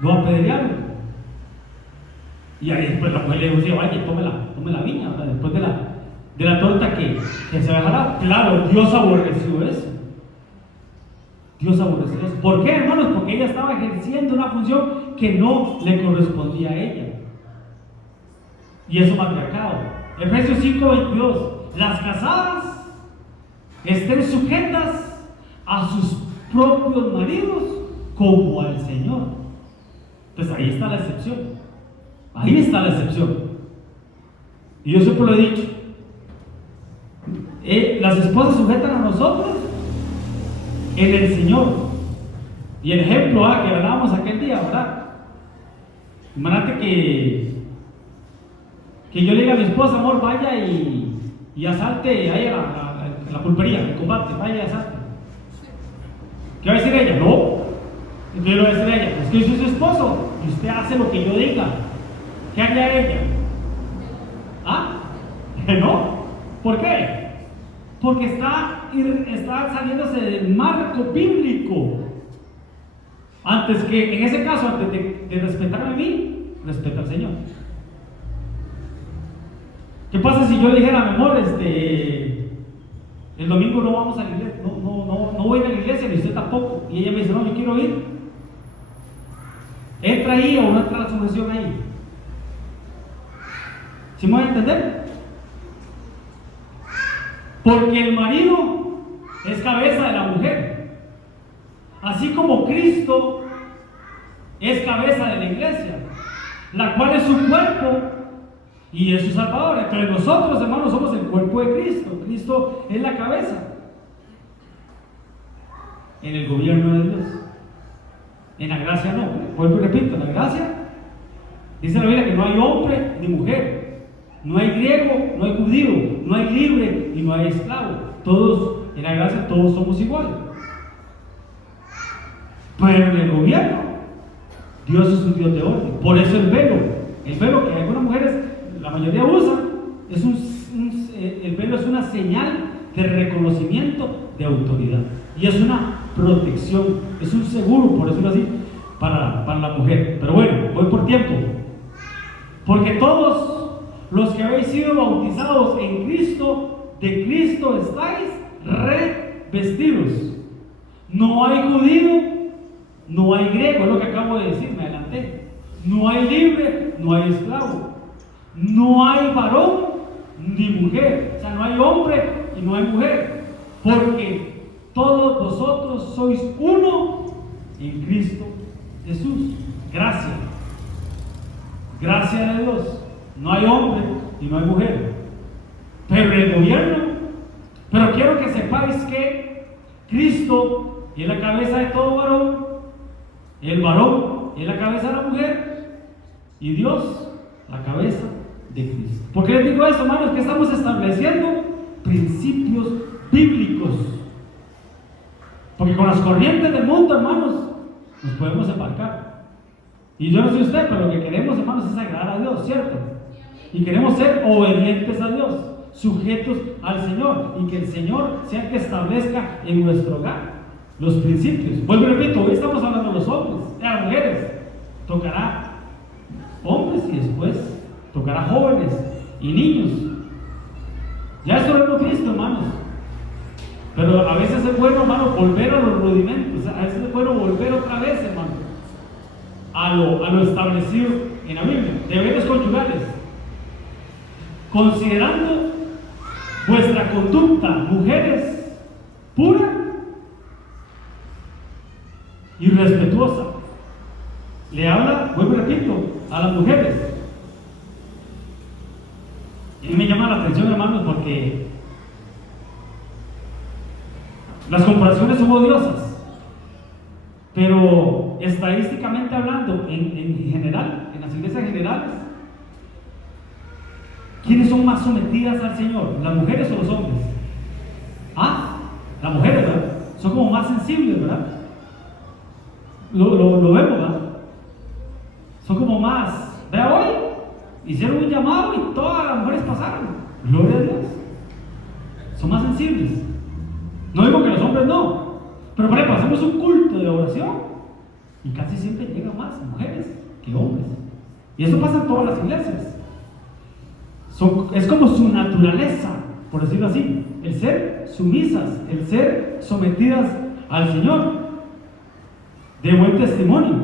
Lo apedrearon. Y ahí después la mujer le decía, vaya, tome la viña, ¿verdad? Después de la torta que se había jalado. Claro, Dios aborreció eso. ¿Por qué, hermanos? Porque ella estaba ejerciendo una función que no le correspondía a ella. Y eso matriarcado. Efesios 5:22. Las casadas estén sujetas a sus propios maridos como al Señor. Pues ahí está la excepción. Y yo siempre lo he dicho. Las esposas sujetan a nosotros en el Señor. Y el ejemplo que hablábamos aquel día, ¿verdad? Imagínate que yo le diga a mi esposa, amor, vaya y asalte ahí a la pulpería, el combate, vaya y asalte. ¿Qué va a decir ella? No. Entonces le voy a decir a ella, es que yo soy su esposo y usted hace lo que yo diga. ¿Qué haría ella? ¿No? ¿Por qué? Porque está saliéndose del marco bíblico. Antes que, en ese caso, antes de respetarme a mí, respeta al Señor. ¿Qué pasa si yo le dijera, mi amor, el domingo no vamos a la iglesia, no voy a ir a la iglesia, ni usted tampoco? Y ella me dice, no, yo quiero ir. ¿Entra ahí o no entra la sujeción ahí? ¿Sí me voy a entender? Porque el marido es cabeza de la mujer. Así como Cristo es cabeza de la iglesia, la cual es su cuerpo y es su Salvador. Entonces nosotros, hermanos, somos el cuerpo de Cristo. Cristo es la cabeza en el gobierno de Dios. En la gracia no. Vuelvo y repito, en la gracia dice la Biblia que no hay hombre ni mujer, no hay griego, no hay judío, no hay libre y no hay esclavo. Todos, en la gracia, todos somos iguales. Pero en el gobierno, Dios es un Dios de orden. Por eso el velo que algunas mujeres, la mayoría usan, el velo es una señal de reconocimiento de autoridad. Y es una protección, es un seguro, por decirlo así, para la mujer. Pero bueno, voy por tiempo. Porque todos los que habéis sido bautizados en Cristo, de Cristo estáis revestidos. No hay judío, no hay griego, es lo que acabo de decir, me adelanté. No hay libre, no hay esclavo. No hay varón ni mujer. O sea, no hay hombre y no hay mujer. Porque todos vosotros sois uno en Cristo Jesús. Gracias. Gracias a Dios. No hay hombre y no hay mujer. Pero en el gobierno, pero quiero que sepáis que Cristo es la cabeza de todo varón, el varón es la cabeza de la mujer y Dios la cabeza de Cristo. ¿Por qué les digo eso, hermanos? Que estamos estableciendo principios bíblicos. Porque con las corrientes del mundo, hermanos, nos podemos embarcar. Y yo no sé usted, pero lo que queremos, hermanos, es agradar a Dios, ¿cierto? Y queremos ser obedientes a Dios, sujetos al Señor, y que el Señor sea el que establezca en nuestro hogar los principios. Vuelvo y repito, hoy estamos hablando de los hombres, de las mujeres. Tocará hombres y después tocará jóvenes y niños. Ya eso lo hemos visto, hermanos. Pero a veces es bueno, hermano, volver a los rudimentos. A veces es bueno volver otra vez, hermano, a lo establecido en la Biblia. Deberes conyugales. Considerando vuestra conducta, mujeres, pura y respetuosa. Le habla, vuelvo y repito, a las mujeres. Y me llama la atención, hermanos, porque las comparaciones son odiosas, pero estadísticamente hablando, en general, en las iglesias generales, ¿quiénes son más sometidas al Señor? ¿Las mujeres o los hombres? Las mujeres, ¿verdad? Son como más sensibles, ¿verdad? Lo vemos, ¿verdad? Son como más. Vea, hoy hicieron un llamado y todas las mujeres pasaron. Gloria a Dios. Son más sensibles. No digo que los hombres no, pero por ejemplo, hacemos un culto de oración y casi siempre llegan más mujeres que hombres. Y eso pasa en todas las iglesias. Es como su naturaleza, por decirlo así, el ser sumisas, el ser sometidas al Señor, de buen testimonio,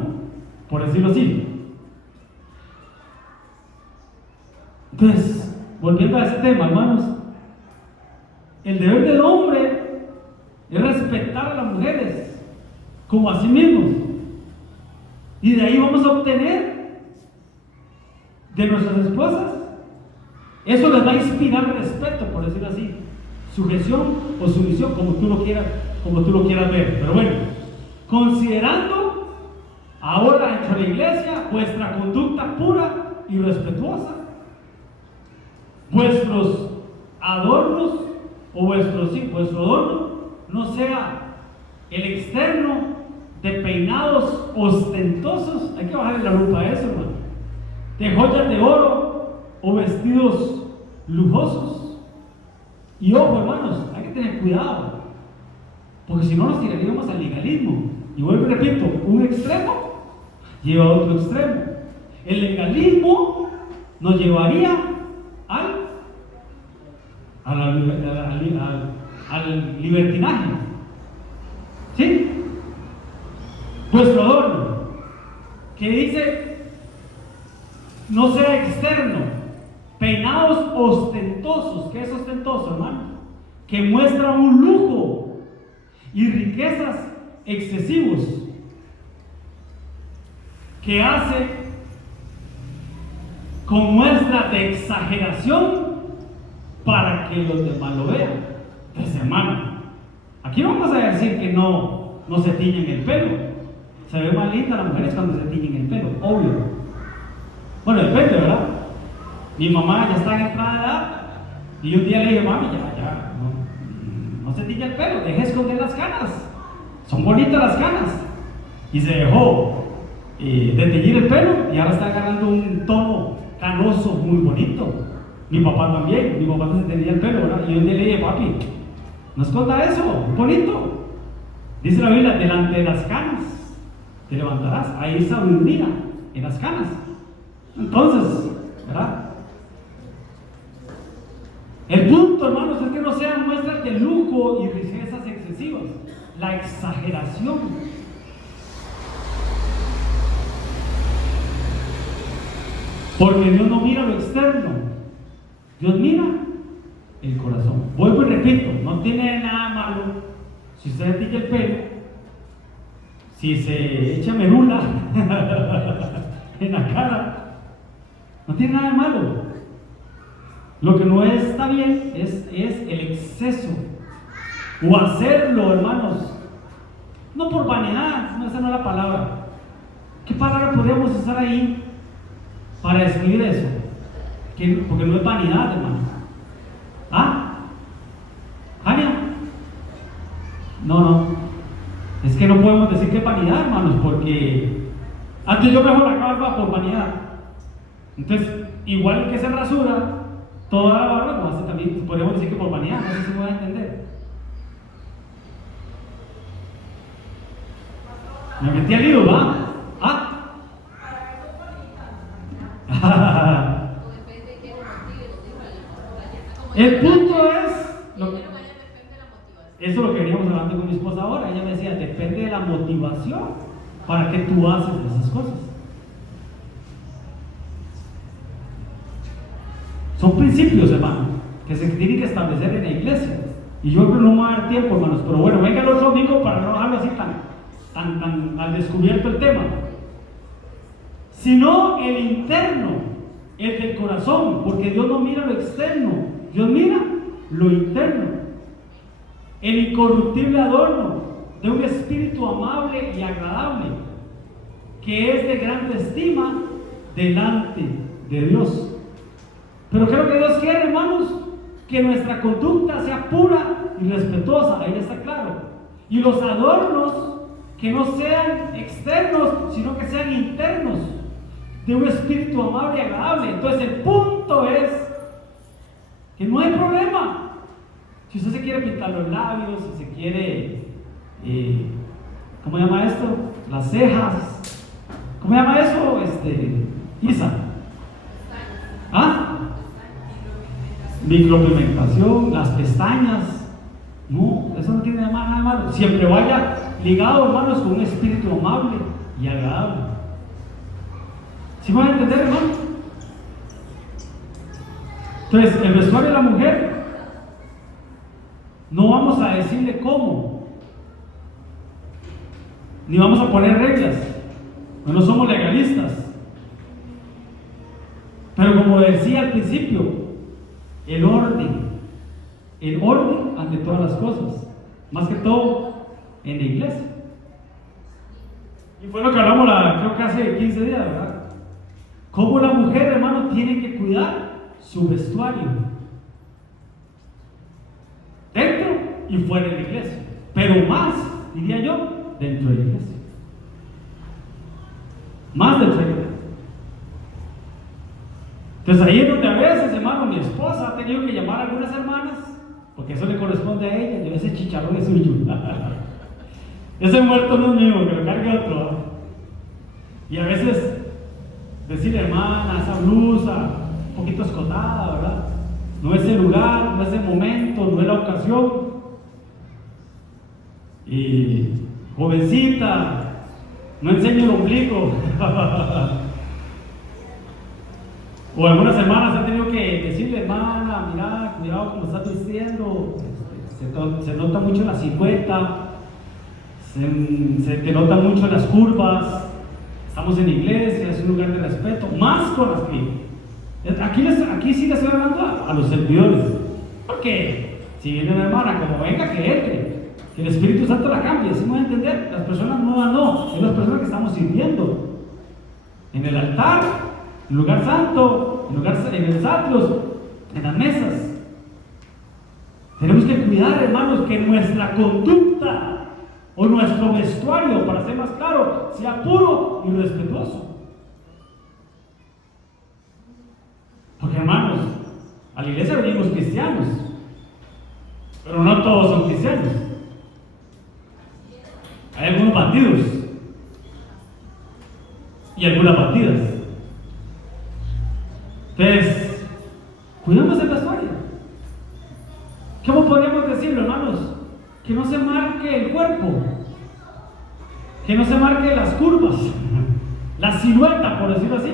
por decirlo así. Entonces, volviendo a ese tema, hermanos, el deber del hombre es respetar a las mujeres como a sí mismos, y de ahí vamos a obtener de nuestras esposas, eso les va a inspirar respeto, por decirlo así, sujeción o sumisión, como tú lo quieras ver. Pero bueno, considerando ahora dentro de la iglesia vuestra conducta pura y respetuosa, vuestros adornos o vuestro adorno no sea el externo de peinados ostentosos. Hay que bajarle la lupa a eso, hermano. De joyas de oro o vestidos lujosos. Y ojo, hermanos, hay que tener cuidado, porque si no nos tiraríamos al legalismo. Y vuelvo y repito, un extremo lleva a otro extremo. El legalismo nos llevaría al libertinaje. ¿Sí? Vuestro adorno, que dice no sea externo, peinados ostentosos. ¿Qué es ostentoso, hermano? Que muestra un lujo y riquezas excesivos. que hace con muestra de exageración para que los demás lo vean. Entonces, hermano, aquí no vamos a decir que no se tiñen el pelo. Se ve más linda las mujeres cuando se tiñen el pelo, obvio. Bueno, depende, ¿verdad? Mi mamá ya está en entrada de edad y un día le dije, mami, ya, no se tiñe el pelo, deje esconder las canas. Son bonitas las canas. Y se dejó de teñir el pelo y ahora está agarrando un tono canoso muy bonito. Mi papá también, mi papá se tenía el pelo, ¿verdad? Y un día le dije, papi, no esconda eso, es bonito. Dice la Biblia, delante de las canas te levantarás. Hay sabiduría en las canas. Entonces, ¿verdad? El punto, hermanos, es que no sean muestras de lujo y riquezas excesivas. La exageración. Porque Dios no mira lo externo, Dios mira el corazón. Vuelvo y repito, no tiene nada malo si usted se tiñe el pelo, si se echa merula en la cara, no tiene nada de malo. Lo que no está bien es el exceso, o hacerlo, hermanos, no por vanidad, no, esa no es la palabra. ¿Qué palabra podríamos usar ahí para describir eso? Porque no es vanidad, hermano. ¿Ah? ¿Ania? No. Es que no podemos decir que es vanidad, hermanos, porque antes yo mejor la barba por vanidad. Entonces, igual que se rasura toda la barba, no hace también, podríamos decir que por vanidad, no sé si me voy a entender. Me metí al lío, ¿va? ¿Ah? El punto es, eso es lo que veníamos hablando con mi esposa ahora. Ella me decía, depende de la motivación para que tú haces esas cosas. Son principios, hermano, que se tienen que establecer en la iglesia. Y yo creo que no me va a dar tiempo, hermanos, pero bueno, venga el otro domingo para no dejarlo así tan al descubierto el tema. Sino el interno, el del corazón, porque Dios no mira lo externo, Dios mira lo interno. El incorruptible adorno de un espíritu amable y agradable, que es de gran estima delante de Dios. Pero ¿qué es lo que Dios quiere, hermanos? Que nuestra conducta sea pura y respetuosa, ahí está claro. Y los adornos que no sean externos, sino que sean internos, de un espíritu amable y agradable. Entonces el punto es que no hay problema. Si usted se quiere pintar los labios, si se quiere, ¿cómo se llama esto? Las cejas. ¿Cómo se llama eso? Isa. ¿Ah? Micropigmentación, las pestañas. No, eso no tiene nada de malo. Siempre vaya ligado, hermanos, con un espíritu amable y agradable. ¿Sí van a entender, hermano? Entonces, el vestuario de la mujer, no vamos a decirle cómo, ni vamos a poner reglas, no somos legalistas. Pero como decía al principio, el orden ante todas las cosas, más que todo en la iglesia. Y fue lo que hablamos creo que hace 15 días, ¿verdad? Cómo la mujer, hermano, tiene que cuidar su vestuario dentro y fuera de la iglesia, pero más, diría yo, dentro de la iglesia, más dentro de la iglesia. Entonces ahí es donde a veces, hermano, mi esposa ha tenido que llamar a algunas hermanas, porque eso le corresponde a ella, y ese chicharrón es suyo. Ese muerto no es mío, que lo cargue otro. Y a veces decirle, hermana, esa blusa un poquito escotada, ¿verdad? No es el lugar, no es el momento, no es la ocasión. Y jovencita, no enseñe el ombligo. O algunas hermanas han tenido que decirle, hermana, mira, cuidado como estás vistiendo, se nota mucho la silueta, se te nota mucho las curvas, estamos en iglesia, es un lugar de respeto, más con las que aquí sí le estoy hablando a los servidores, porque si viene una hermana, como venga, que entre, que el Espíritu Santo la cambie, ¿sí me voy a entender? Las personas nuevas no, es las personas que estamos sirviendo en el altar, en el lugar santo, en el atlos, en las mesas. Tenemos que cuidar, hermanos, que nuestra conducta o nuestro vestuario, para ser más claro, sea puro y respetuoso. Porque, hermanos, a la iglesia venimos cristianos, pero no todos son cristianos. Hay algunos bandidos y algunas bandidas. Entonces, cuidemos el vestuario. ¿Cómo podríamos decirlo, hermanos? Que no se marque el cuerpo, que no se marque las curvas, la silueta, por decirlo así,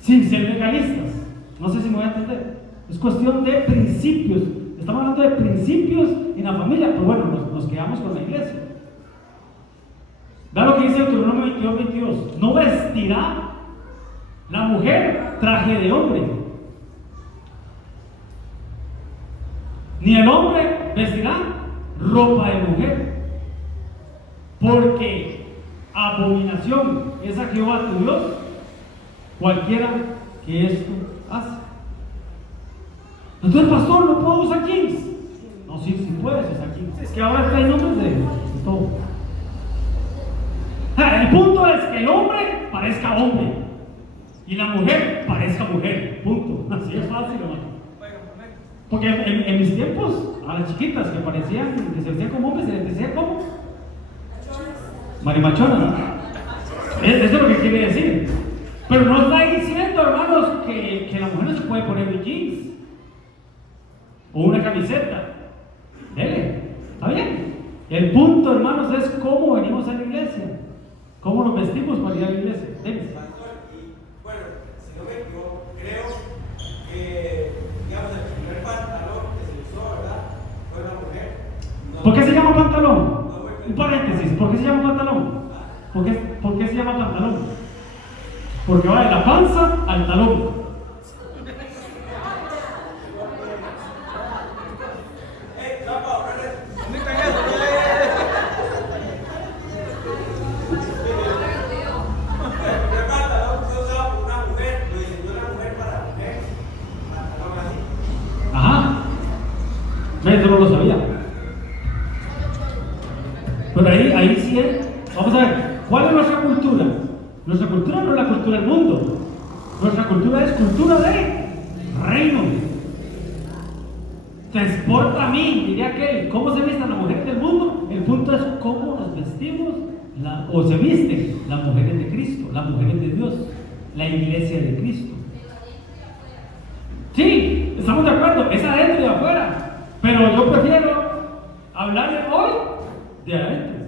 sin ser legalistas. No sé si me voy a entender. Es cuestión de principios. Estamos hablando de principios en la familia, pero bueno, nos quedamos con la iglesia. Vean lo que dice Deuteronomio 22. No vestirá la mujer traje de hombre, ni el hombre vestirá ropa de mujer, porque abominación es a Jehová tu Dios cualquiera que esto hace. Entonces, pastor, no puedo usar jeans. No, sí puedes usar jeans. Es que ahora hay nombres de todo. El punto es que el hombre parezca hombre y la mujer parezca mujer. Punto. Así es fácil, hermano. Porque en mis tiempos, a las chiquitas que parecían, que se vestían como hombres, se les decía como marimachonas. Eso es lo que quiere decir. Pero no está diciendo, hermanos, que la mujer no se puede poner un jeans o una camiseta. Dele, está bien. El punto, hermanos, es cómo venimos a la iglesia, cómo nos vestimos para ir a la iglesia. Dele. Bueno, si no me equivoco, creo que, digamos, el primer pantalón que se usó, ¿verdad? Fue una mujer. No. ¿Por qué se llama pantalón? Un paréntesis, ¿por qué se llama pantalón? ¿Por qué se llama pantalón? Porque va de la panza al talón. Eso no lo sabía. Pero ahí sí es. Vamos a ver, ¿cuál es nuestra cultura? Nuestra cultura no es la cultura del mundo. Nuestra cultura es cultura de reino. Se exporta a mí, diría aquel. ¿Cómo se visten las mujeres del mundo? El punto es cómo nos vestimos o se visten las mujeres de Cristo, las mujeres de Dios, la iglesia de Cristo. Sí, estamos de acuerdo, es adentro y afuera. Pero yo prefiero hablarle hoy de adentro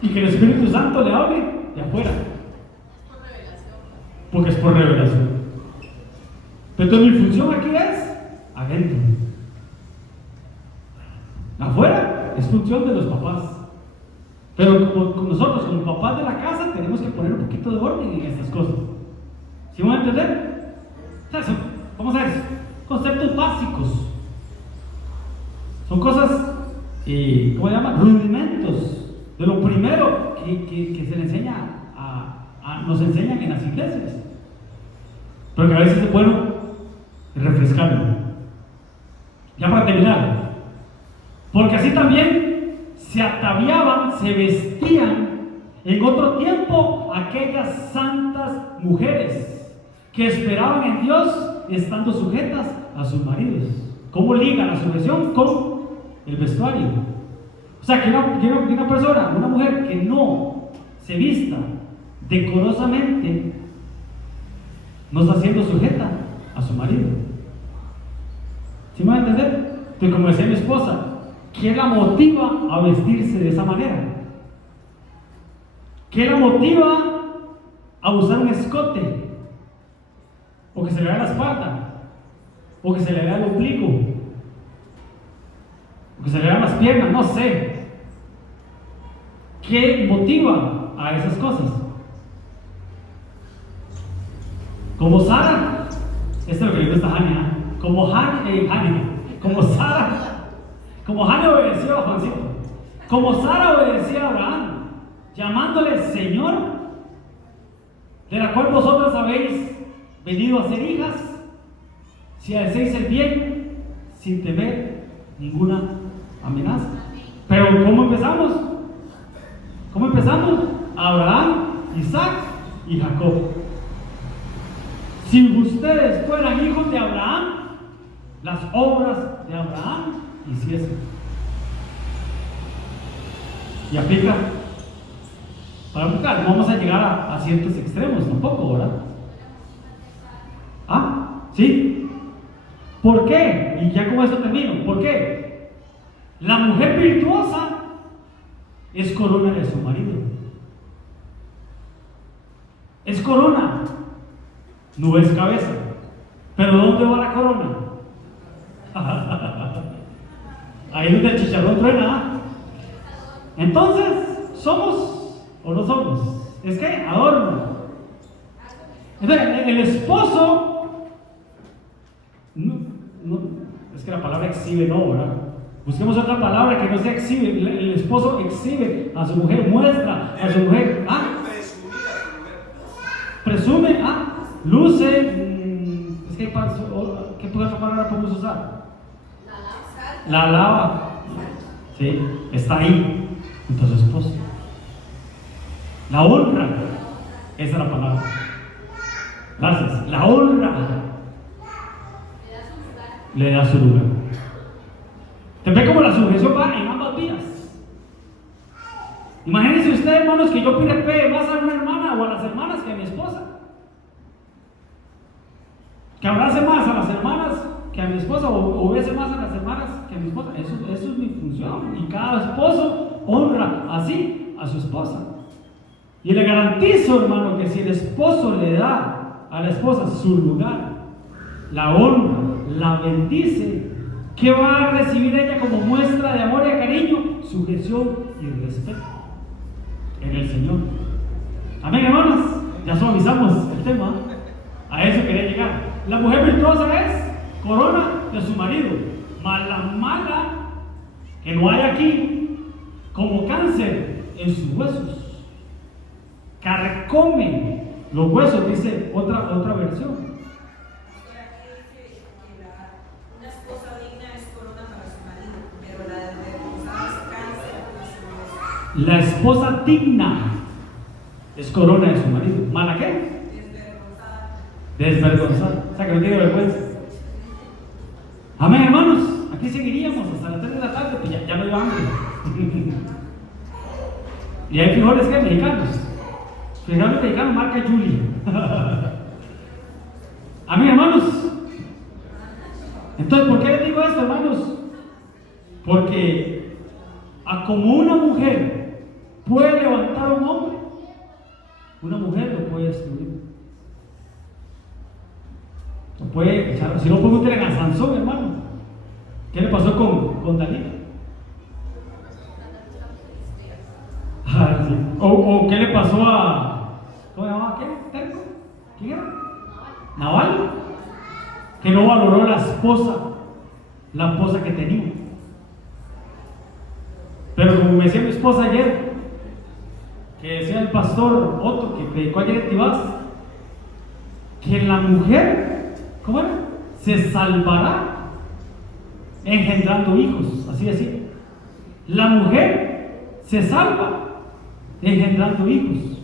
y que el Espíritu Santo le hable de afuera, porque es por revelación. Entonces mi función aquí es adentro. Afuera es función de los papás, pero como nosotros, como papás de la casa, tenemos que poner un poquito de orden en estas cosas. ¿Sí me van a entender? Entonces, vamos a ver. Conceptos básicos. Son cosas, ¿cómo se llama? Rudimentos de lo primero que se le enseña nos enseñan en las iglesias. Pero que a veces es bueno refrescarlo. Ya para terminar. Porque así también se ataviaban, se vestían en otro tiempo aquellas santas mujeres que esperaban en Dios estando sujetas a sus maridos. ¿Cómo liga la sujeción con el vestuario? O sea, que una persona, una mujer que no se vista decorosamente, no está siendo sujeta a su marido. ¿Sí me va a entender? Entonces, como decía mi esposa, ¿qué la motiva a vestirse de esa manera? ¿Qué la motiva a usar un escote? O que se le vea la espalda, o que se le vea el ombligo, o que se le vean las piernas, no sé. ¿Qué motiva a esas cosas? Como Sara, esto es lo que le gusta a Hania, como Hania obedeció a Juancito, como Sara obedeció a Abraham, llamándole Señor, de la cual vosotras habéis venido a ser hijas, si hacéis el bien, sin temer ninguna amenaza. Pero ¿cómo empezamos? Abraham, Isaac y Jacob. Si ustedes fueran hijos de Abraham, las obras de Abraham hiciesen. Y aplica. Para aplicar, no vamos a llegar a ciertos extremos tampoco, ¿verdad? ¿Sí? ¿Por qué? Y ya con esto termino. ¿Por qué? La mujer virtuosa es corona de su marido. Es corona, no es cabeza. ¿Pero dónde va la corona? Ahí donde el chicharrón truena. Entonces, ¿somos o no somos? Es que adorno. Entonces, el esposo, no, es que la palabra exhibe no, ¿verdad? Busquemos otra palabra que no sea exhibe. El esposo exhibe a su mujer, muestra a su mujer. Presume, luce. Es que ¿qué otra palabra podemos usar? La alaba. Sí, está ahí. Entonces, esposo. La honra. Esa es la palabra. Gracias. La honra. Le da su lugar. ¿Te ve como la sujeción va en ambas vías? Imagínense ustedes, hermanos, que yo pide más a una hermana o a las hermanas que a mi esposa. Que abrace más a las hermanas que a mi esposa, o bese más a las hermanas que a mi esposa. Eso es mi función. Y cada esposo honra así a su esposa. Y le garantizo, hermano, que si el esposo le da a la esposa su lugar, la honra, la bendice, ¿qué va a recibir ella como muestra de amor y de cariño? Sujeción y respeto en el Señor. Amén, hermanos. Ya suavizamos el tema. A eso quería llegar. La mujer virtuosa es corona de su marido. Mala, que no hay aquí, como cáncer en sus huesos. Carcome los huesos, dice otra versión. La esposa digna es corona de su marido. ¿Mala qué? Desvergonzada. O sea, que no tiene vergüenza. Amén, hermanos. Aquí seguiríamos hasta las 3 de la tarde, pues ya me dio hambre. Y hay frijoles que mexicanos. Frijoles mexicanos marca Julia. Amén, hermanos. Entonces, ¿por qué les digo esto, hermanos? Porque como una mujer puede levantar a un hombre, una mujer lo puede destruir. Lo puede echar. Si no, pregúntele a Sansón, hermano. ¿Qué le pasó con Dalila? Sí. O qué le pasó a. ¿Cómo se llamaba? ¿Quién era? Naval. Que no valoró la esposa que tenía. Pero como me decía mi esposa ayer, que decía el pastor Otto, que predicó ayer en Tibás, que la mujer, ¿cómo era? Se salvará engendrando hijos, así decía. La mujer se salva engendrando hijos.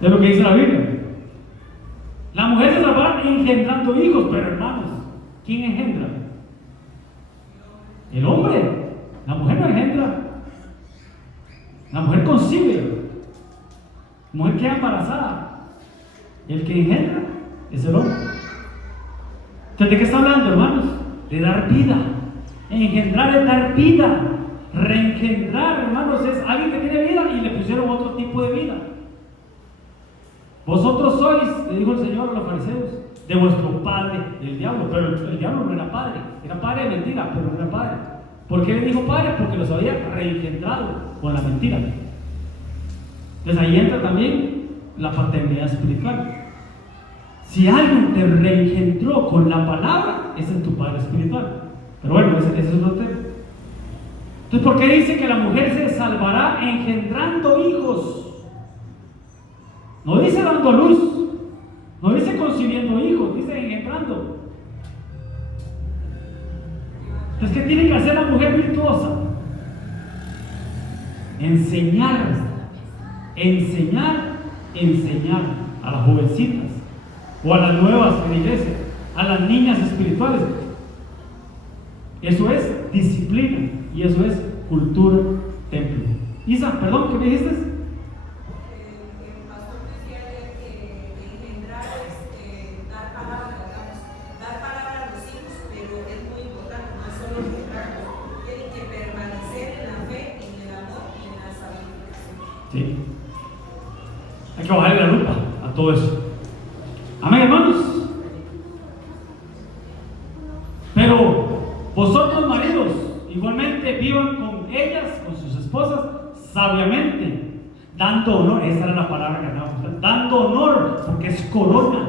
Es lo que dice la Biblia. La mujer se salvará engendrando hijos, pero hermanos, ¿quién engendra? El hombre. La mujer no engendra. La mujer concibe. La mujer queda embarazada. El que engendra es el hombre. Entonces, ¿de qué está hablando, hermanos? De dar vida. Engendrar es dar vida. Reengendrar, hermanos, es alguien que tiene vida y le pusieron otro tipo de vida. Vosotros sois, le dijo el Señor a los fariseos, de vuestro padre, el diablo. Pero el diablo no era padre. Era padre de mentira, pero no era padre. ¿Por qué le dijo padre? Porque los había reengendrado con la mentira. Entonces ahí entra también la paternidad espiritual. Si alguien te reengendró con la palabra, ese es tu padre espiritual. Pero bueno, ese es otro tema. Entonces, ¿por qué dice que la mujer se salvará engendrando hijos? No dice dando a luz, no dice concibiendo hijos, dice engendrando. Entonces, ¿qué tiene que hacer la mujer virtuosa? Enseñar a las jovencitas o a las nuevas en la iglesia, a las niñas espirituales. Eso es disciplina y eso es cultura templo. Isa, perdón, ¿qué me dijiste? El pastor decía que engendrar es dar palabra, digamos, dar palabra a los hijos, pero es muy importante, no es solo engendrarlos, tienen que permanecer en la fe, en el amor y en la sabiduría. Sí. Hay que bajarle la lupa a todo eso. Amén, hermanos. Pero vosotros, maridos, igualmente vivan con ellas, con sus esposas, sabiamente, dando honor. Esa era la palabra que acabamos, dando honor, porque es corona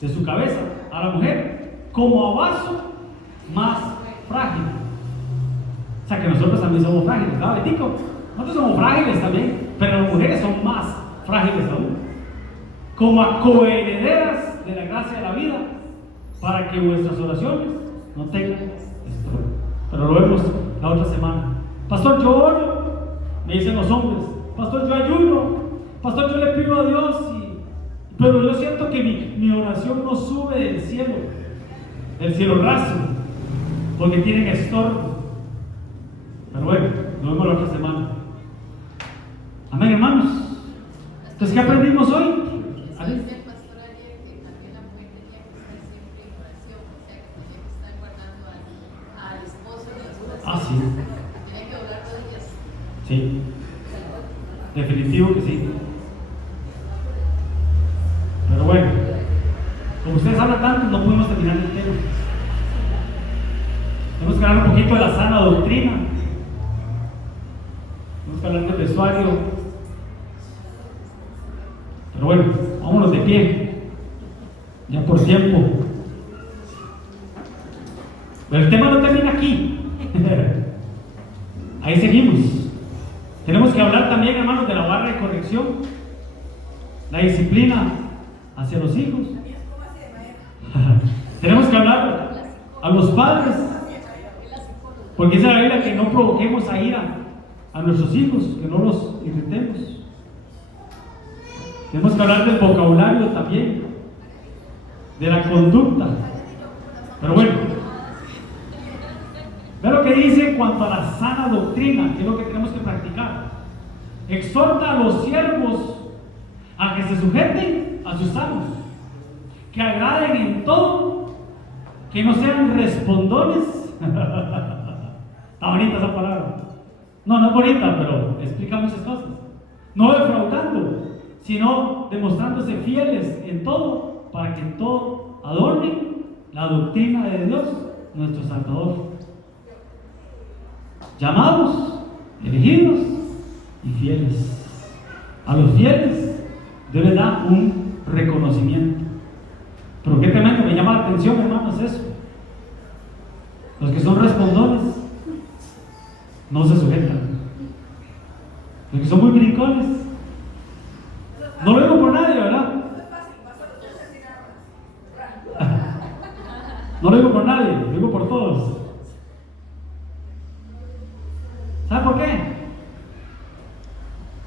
de su cabeza a la mujer, como a vaso más frágil. O sea que nosotros también somos frágiles, ¿verdad, Betico? Nosotros somos frágiles también, pero las mujeres son más frágiles aún, como a coherederas de la gracia de la vida, para que vuestras oraciones no tengan estorbo. Pero lo vemos la otra semana. Pastor, yo oro, me dicen los hombres. Pastor, yo ayuno. Pastor, yo le pido a Dios, pero yo siento que mi oración no sube del cielo raso, porque tienen estorbo. Pero bueno, nos vemos la otra semana. Amén, hermanos. Entonces, ¿qué aprendimos hoy? Decía el pastor ayer que también la mujer tenía que estar siempre en oración, o sea que tenía que estar guardando al esposo de las oraciones. Ah, sí. Tenía que doblar rodillas. Sí, definitivo que sí. Pero bueno, como ustedes hablan tanto, no pudimos terminar el tema. Tenemos que hablar un poquito de la sana doctrina. Tenemos que hablar del vestuario. Pero bueno, vámonos de pie, ya por tiempo. Pero el tema no termina aquí. Ahí seguimos. Tenemos que hablar también, hermanos, de la barra de corrección, la disciplina hacia los hijos. Tenemos que hablar a los padres, porque dice la Biblia que no provoquemos a ira a nuestros hijos, que no los irritemos. Tenemos que hablar del vocabulario también, de la conducta. Pero bueno, ve lo que dice en cuanto a la sana doctrina, que es lo que tenemos que practicar. Exhorta a los siervos a que se sujeten a sus amos, que agraden en todo, que no sean respondones. Está bonita esa palabra. No es bonita, pero explica muchas cosas. No defraudando, sino demostrándose fieles en todo, para que en todo adornen la doctrina de Dios, nuestro Salvador. Llamados, elegidos y fieles. A los fieles Dios les da un reconocimiento. Pero qué tremendo, me llama la atención, hermanos, eso. Los que son respondones no se sujetan. Los que son muy brincones, no lo digo por nadie, ¿verdad? No lo digo por nadie, lo digo por todos. ¿Sabe por qué?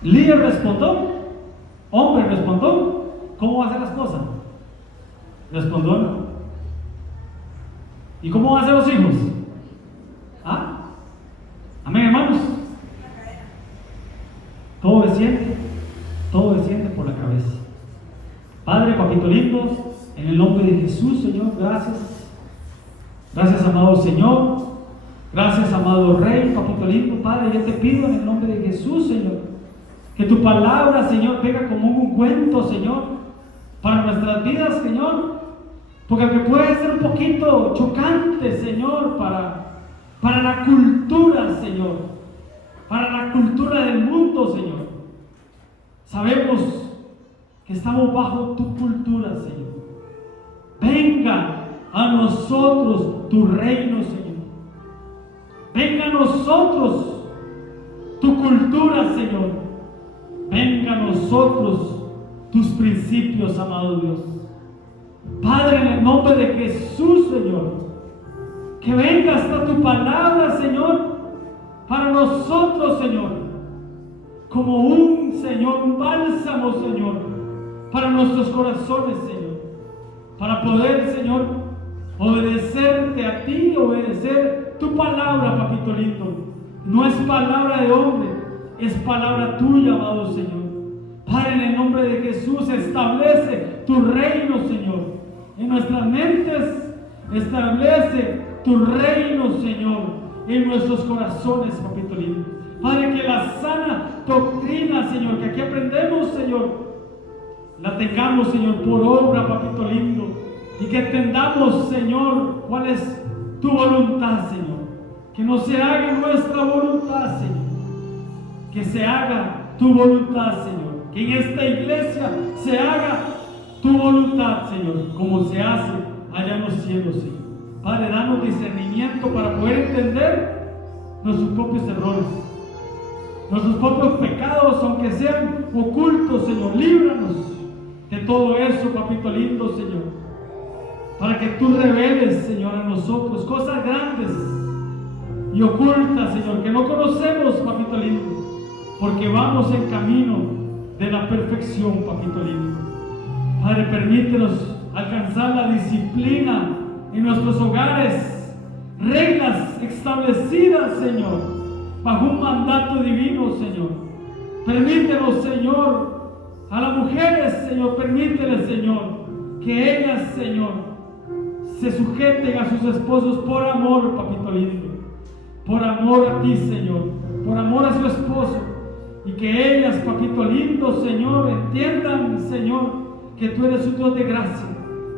Líder respondón, hombre respondón, ¿cómo va a hacer las cosas? Respondón. ¿Y cómo van a ser los hijos? ¿Ah? Amén, hermanos. Todo desciende por la cabeza. Padre, papito lindo, en el nombre de Jesús, Señor, gracias. Gracias, amado Señor. Gracias, amado Rey, papito lindo. Padre, yo te pido en el nombre de Jesús, Señor, que tu palabra, Señor, pega como un ungüento, Señor, para nuestras vidas, Señor. Porque puede ser un poquito chocante, Señor, para para la cultura, Señor, para la cultura del mundo, Señor. Sabemos que estamos bajo tu cultura, Señor. Venga a nosotros tu reino, Señor. Venga a nosotros tu cultura, Señor. Venga a nosotros tus principios, amado Dios. Padre, en el nombre de Jesús, Señor, que venga hasta tu palabra, Señor, para nosotros, Señor, como un, Señor, un bálsamo, Señor, para nuestros corazones, Señor, para poder, Señor, obedecerte a ti, obedecer tu palabra, papito lindo. No es palabra de hombre, es palabra tuya, amado Señor. Padre, en el nombre de Jesús, establece tu reino, Señor, en nuestras mentes. Establece tu reino, Señor, en nuestros corazones, papito lindo. Padre, que la sana doctrina, Señor, que aquí aprendemos, Señor, la tengamos, Señor, por obra, papito lindo, y que entendamos, Señor, cuál es tu voluntad, Señor. Que no se haga nuestra voluntad, Señor, que se haga tu voluntad, Señor. Que en esta iglesia se haga tu voluntad, Señor, como se hace allá en los cielos, Señor. Padre, danos discernimiento para poder entender nuestros propios errores, nuestros propios pecados, aunque sean ocultos, Señor. Líbranos de todo eso, papito lindo, Señor, para que tú reveles, Señor, a nosotros cosas grandes y ocultas, Señor, que no conocemos, papito lindo, porque vamos en camino de la perfección, papito lindo. Padre, permítenos alcanzar la disciplina en nuestros hogares, reglas establecidas, Señor, bajo un mandato divino, Señor. Permítenos, Señor, a las mujeres, Señor, permíteles, Señor, que ellas, Señor, se sujeten a sus esposos por amor, papito lindo, por amor a ti, Señor, por amor a su esposo, y que ellas, papito lindo, Señor, entiendan, Señor, que tú eres un Dios de gracia,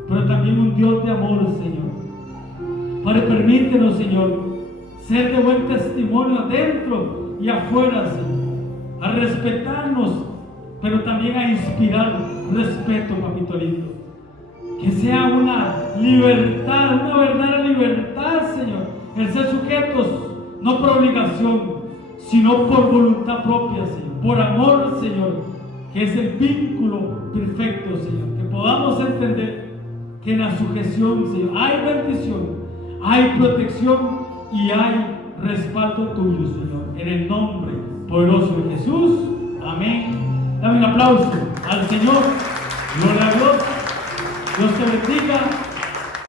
pero también un Dios de amor, Señor. Padre, permítenos, Señor, ser de buen testimonio adentro y afuera, Señor, a respetarnos, pero también a inspirar respeto, papito lindo. Que sea una libertad, una verdadera libertad, Señor, el ser sujetos, no por obligación, sino por voluntad propia, Señor, por amor, Señor, que es el vínculo perfecto, Señor. Que podamos entender que en la sujeción, Señor, hay bendición, hay protección y hay respaldo tuyo, Señor. En el nombre poderoso de Jesús, amén. Dame un aplauso al Señor. Gloria a Dios. Dios te bendiga.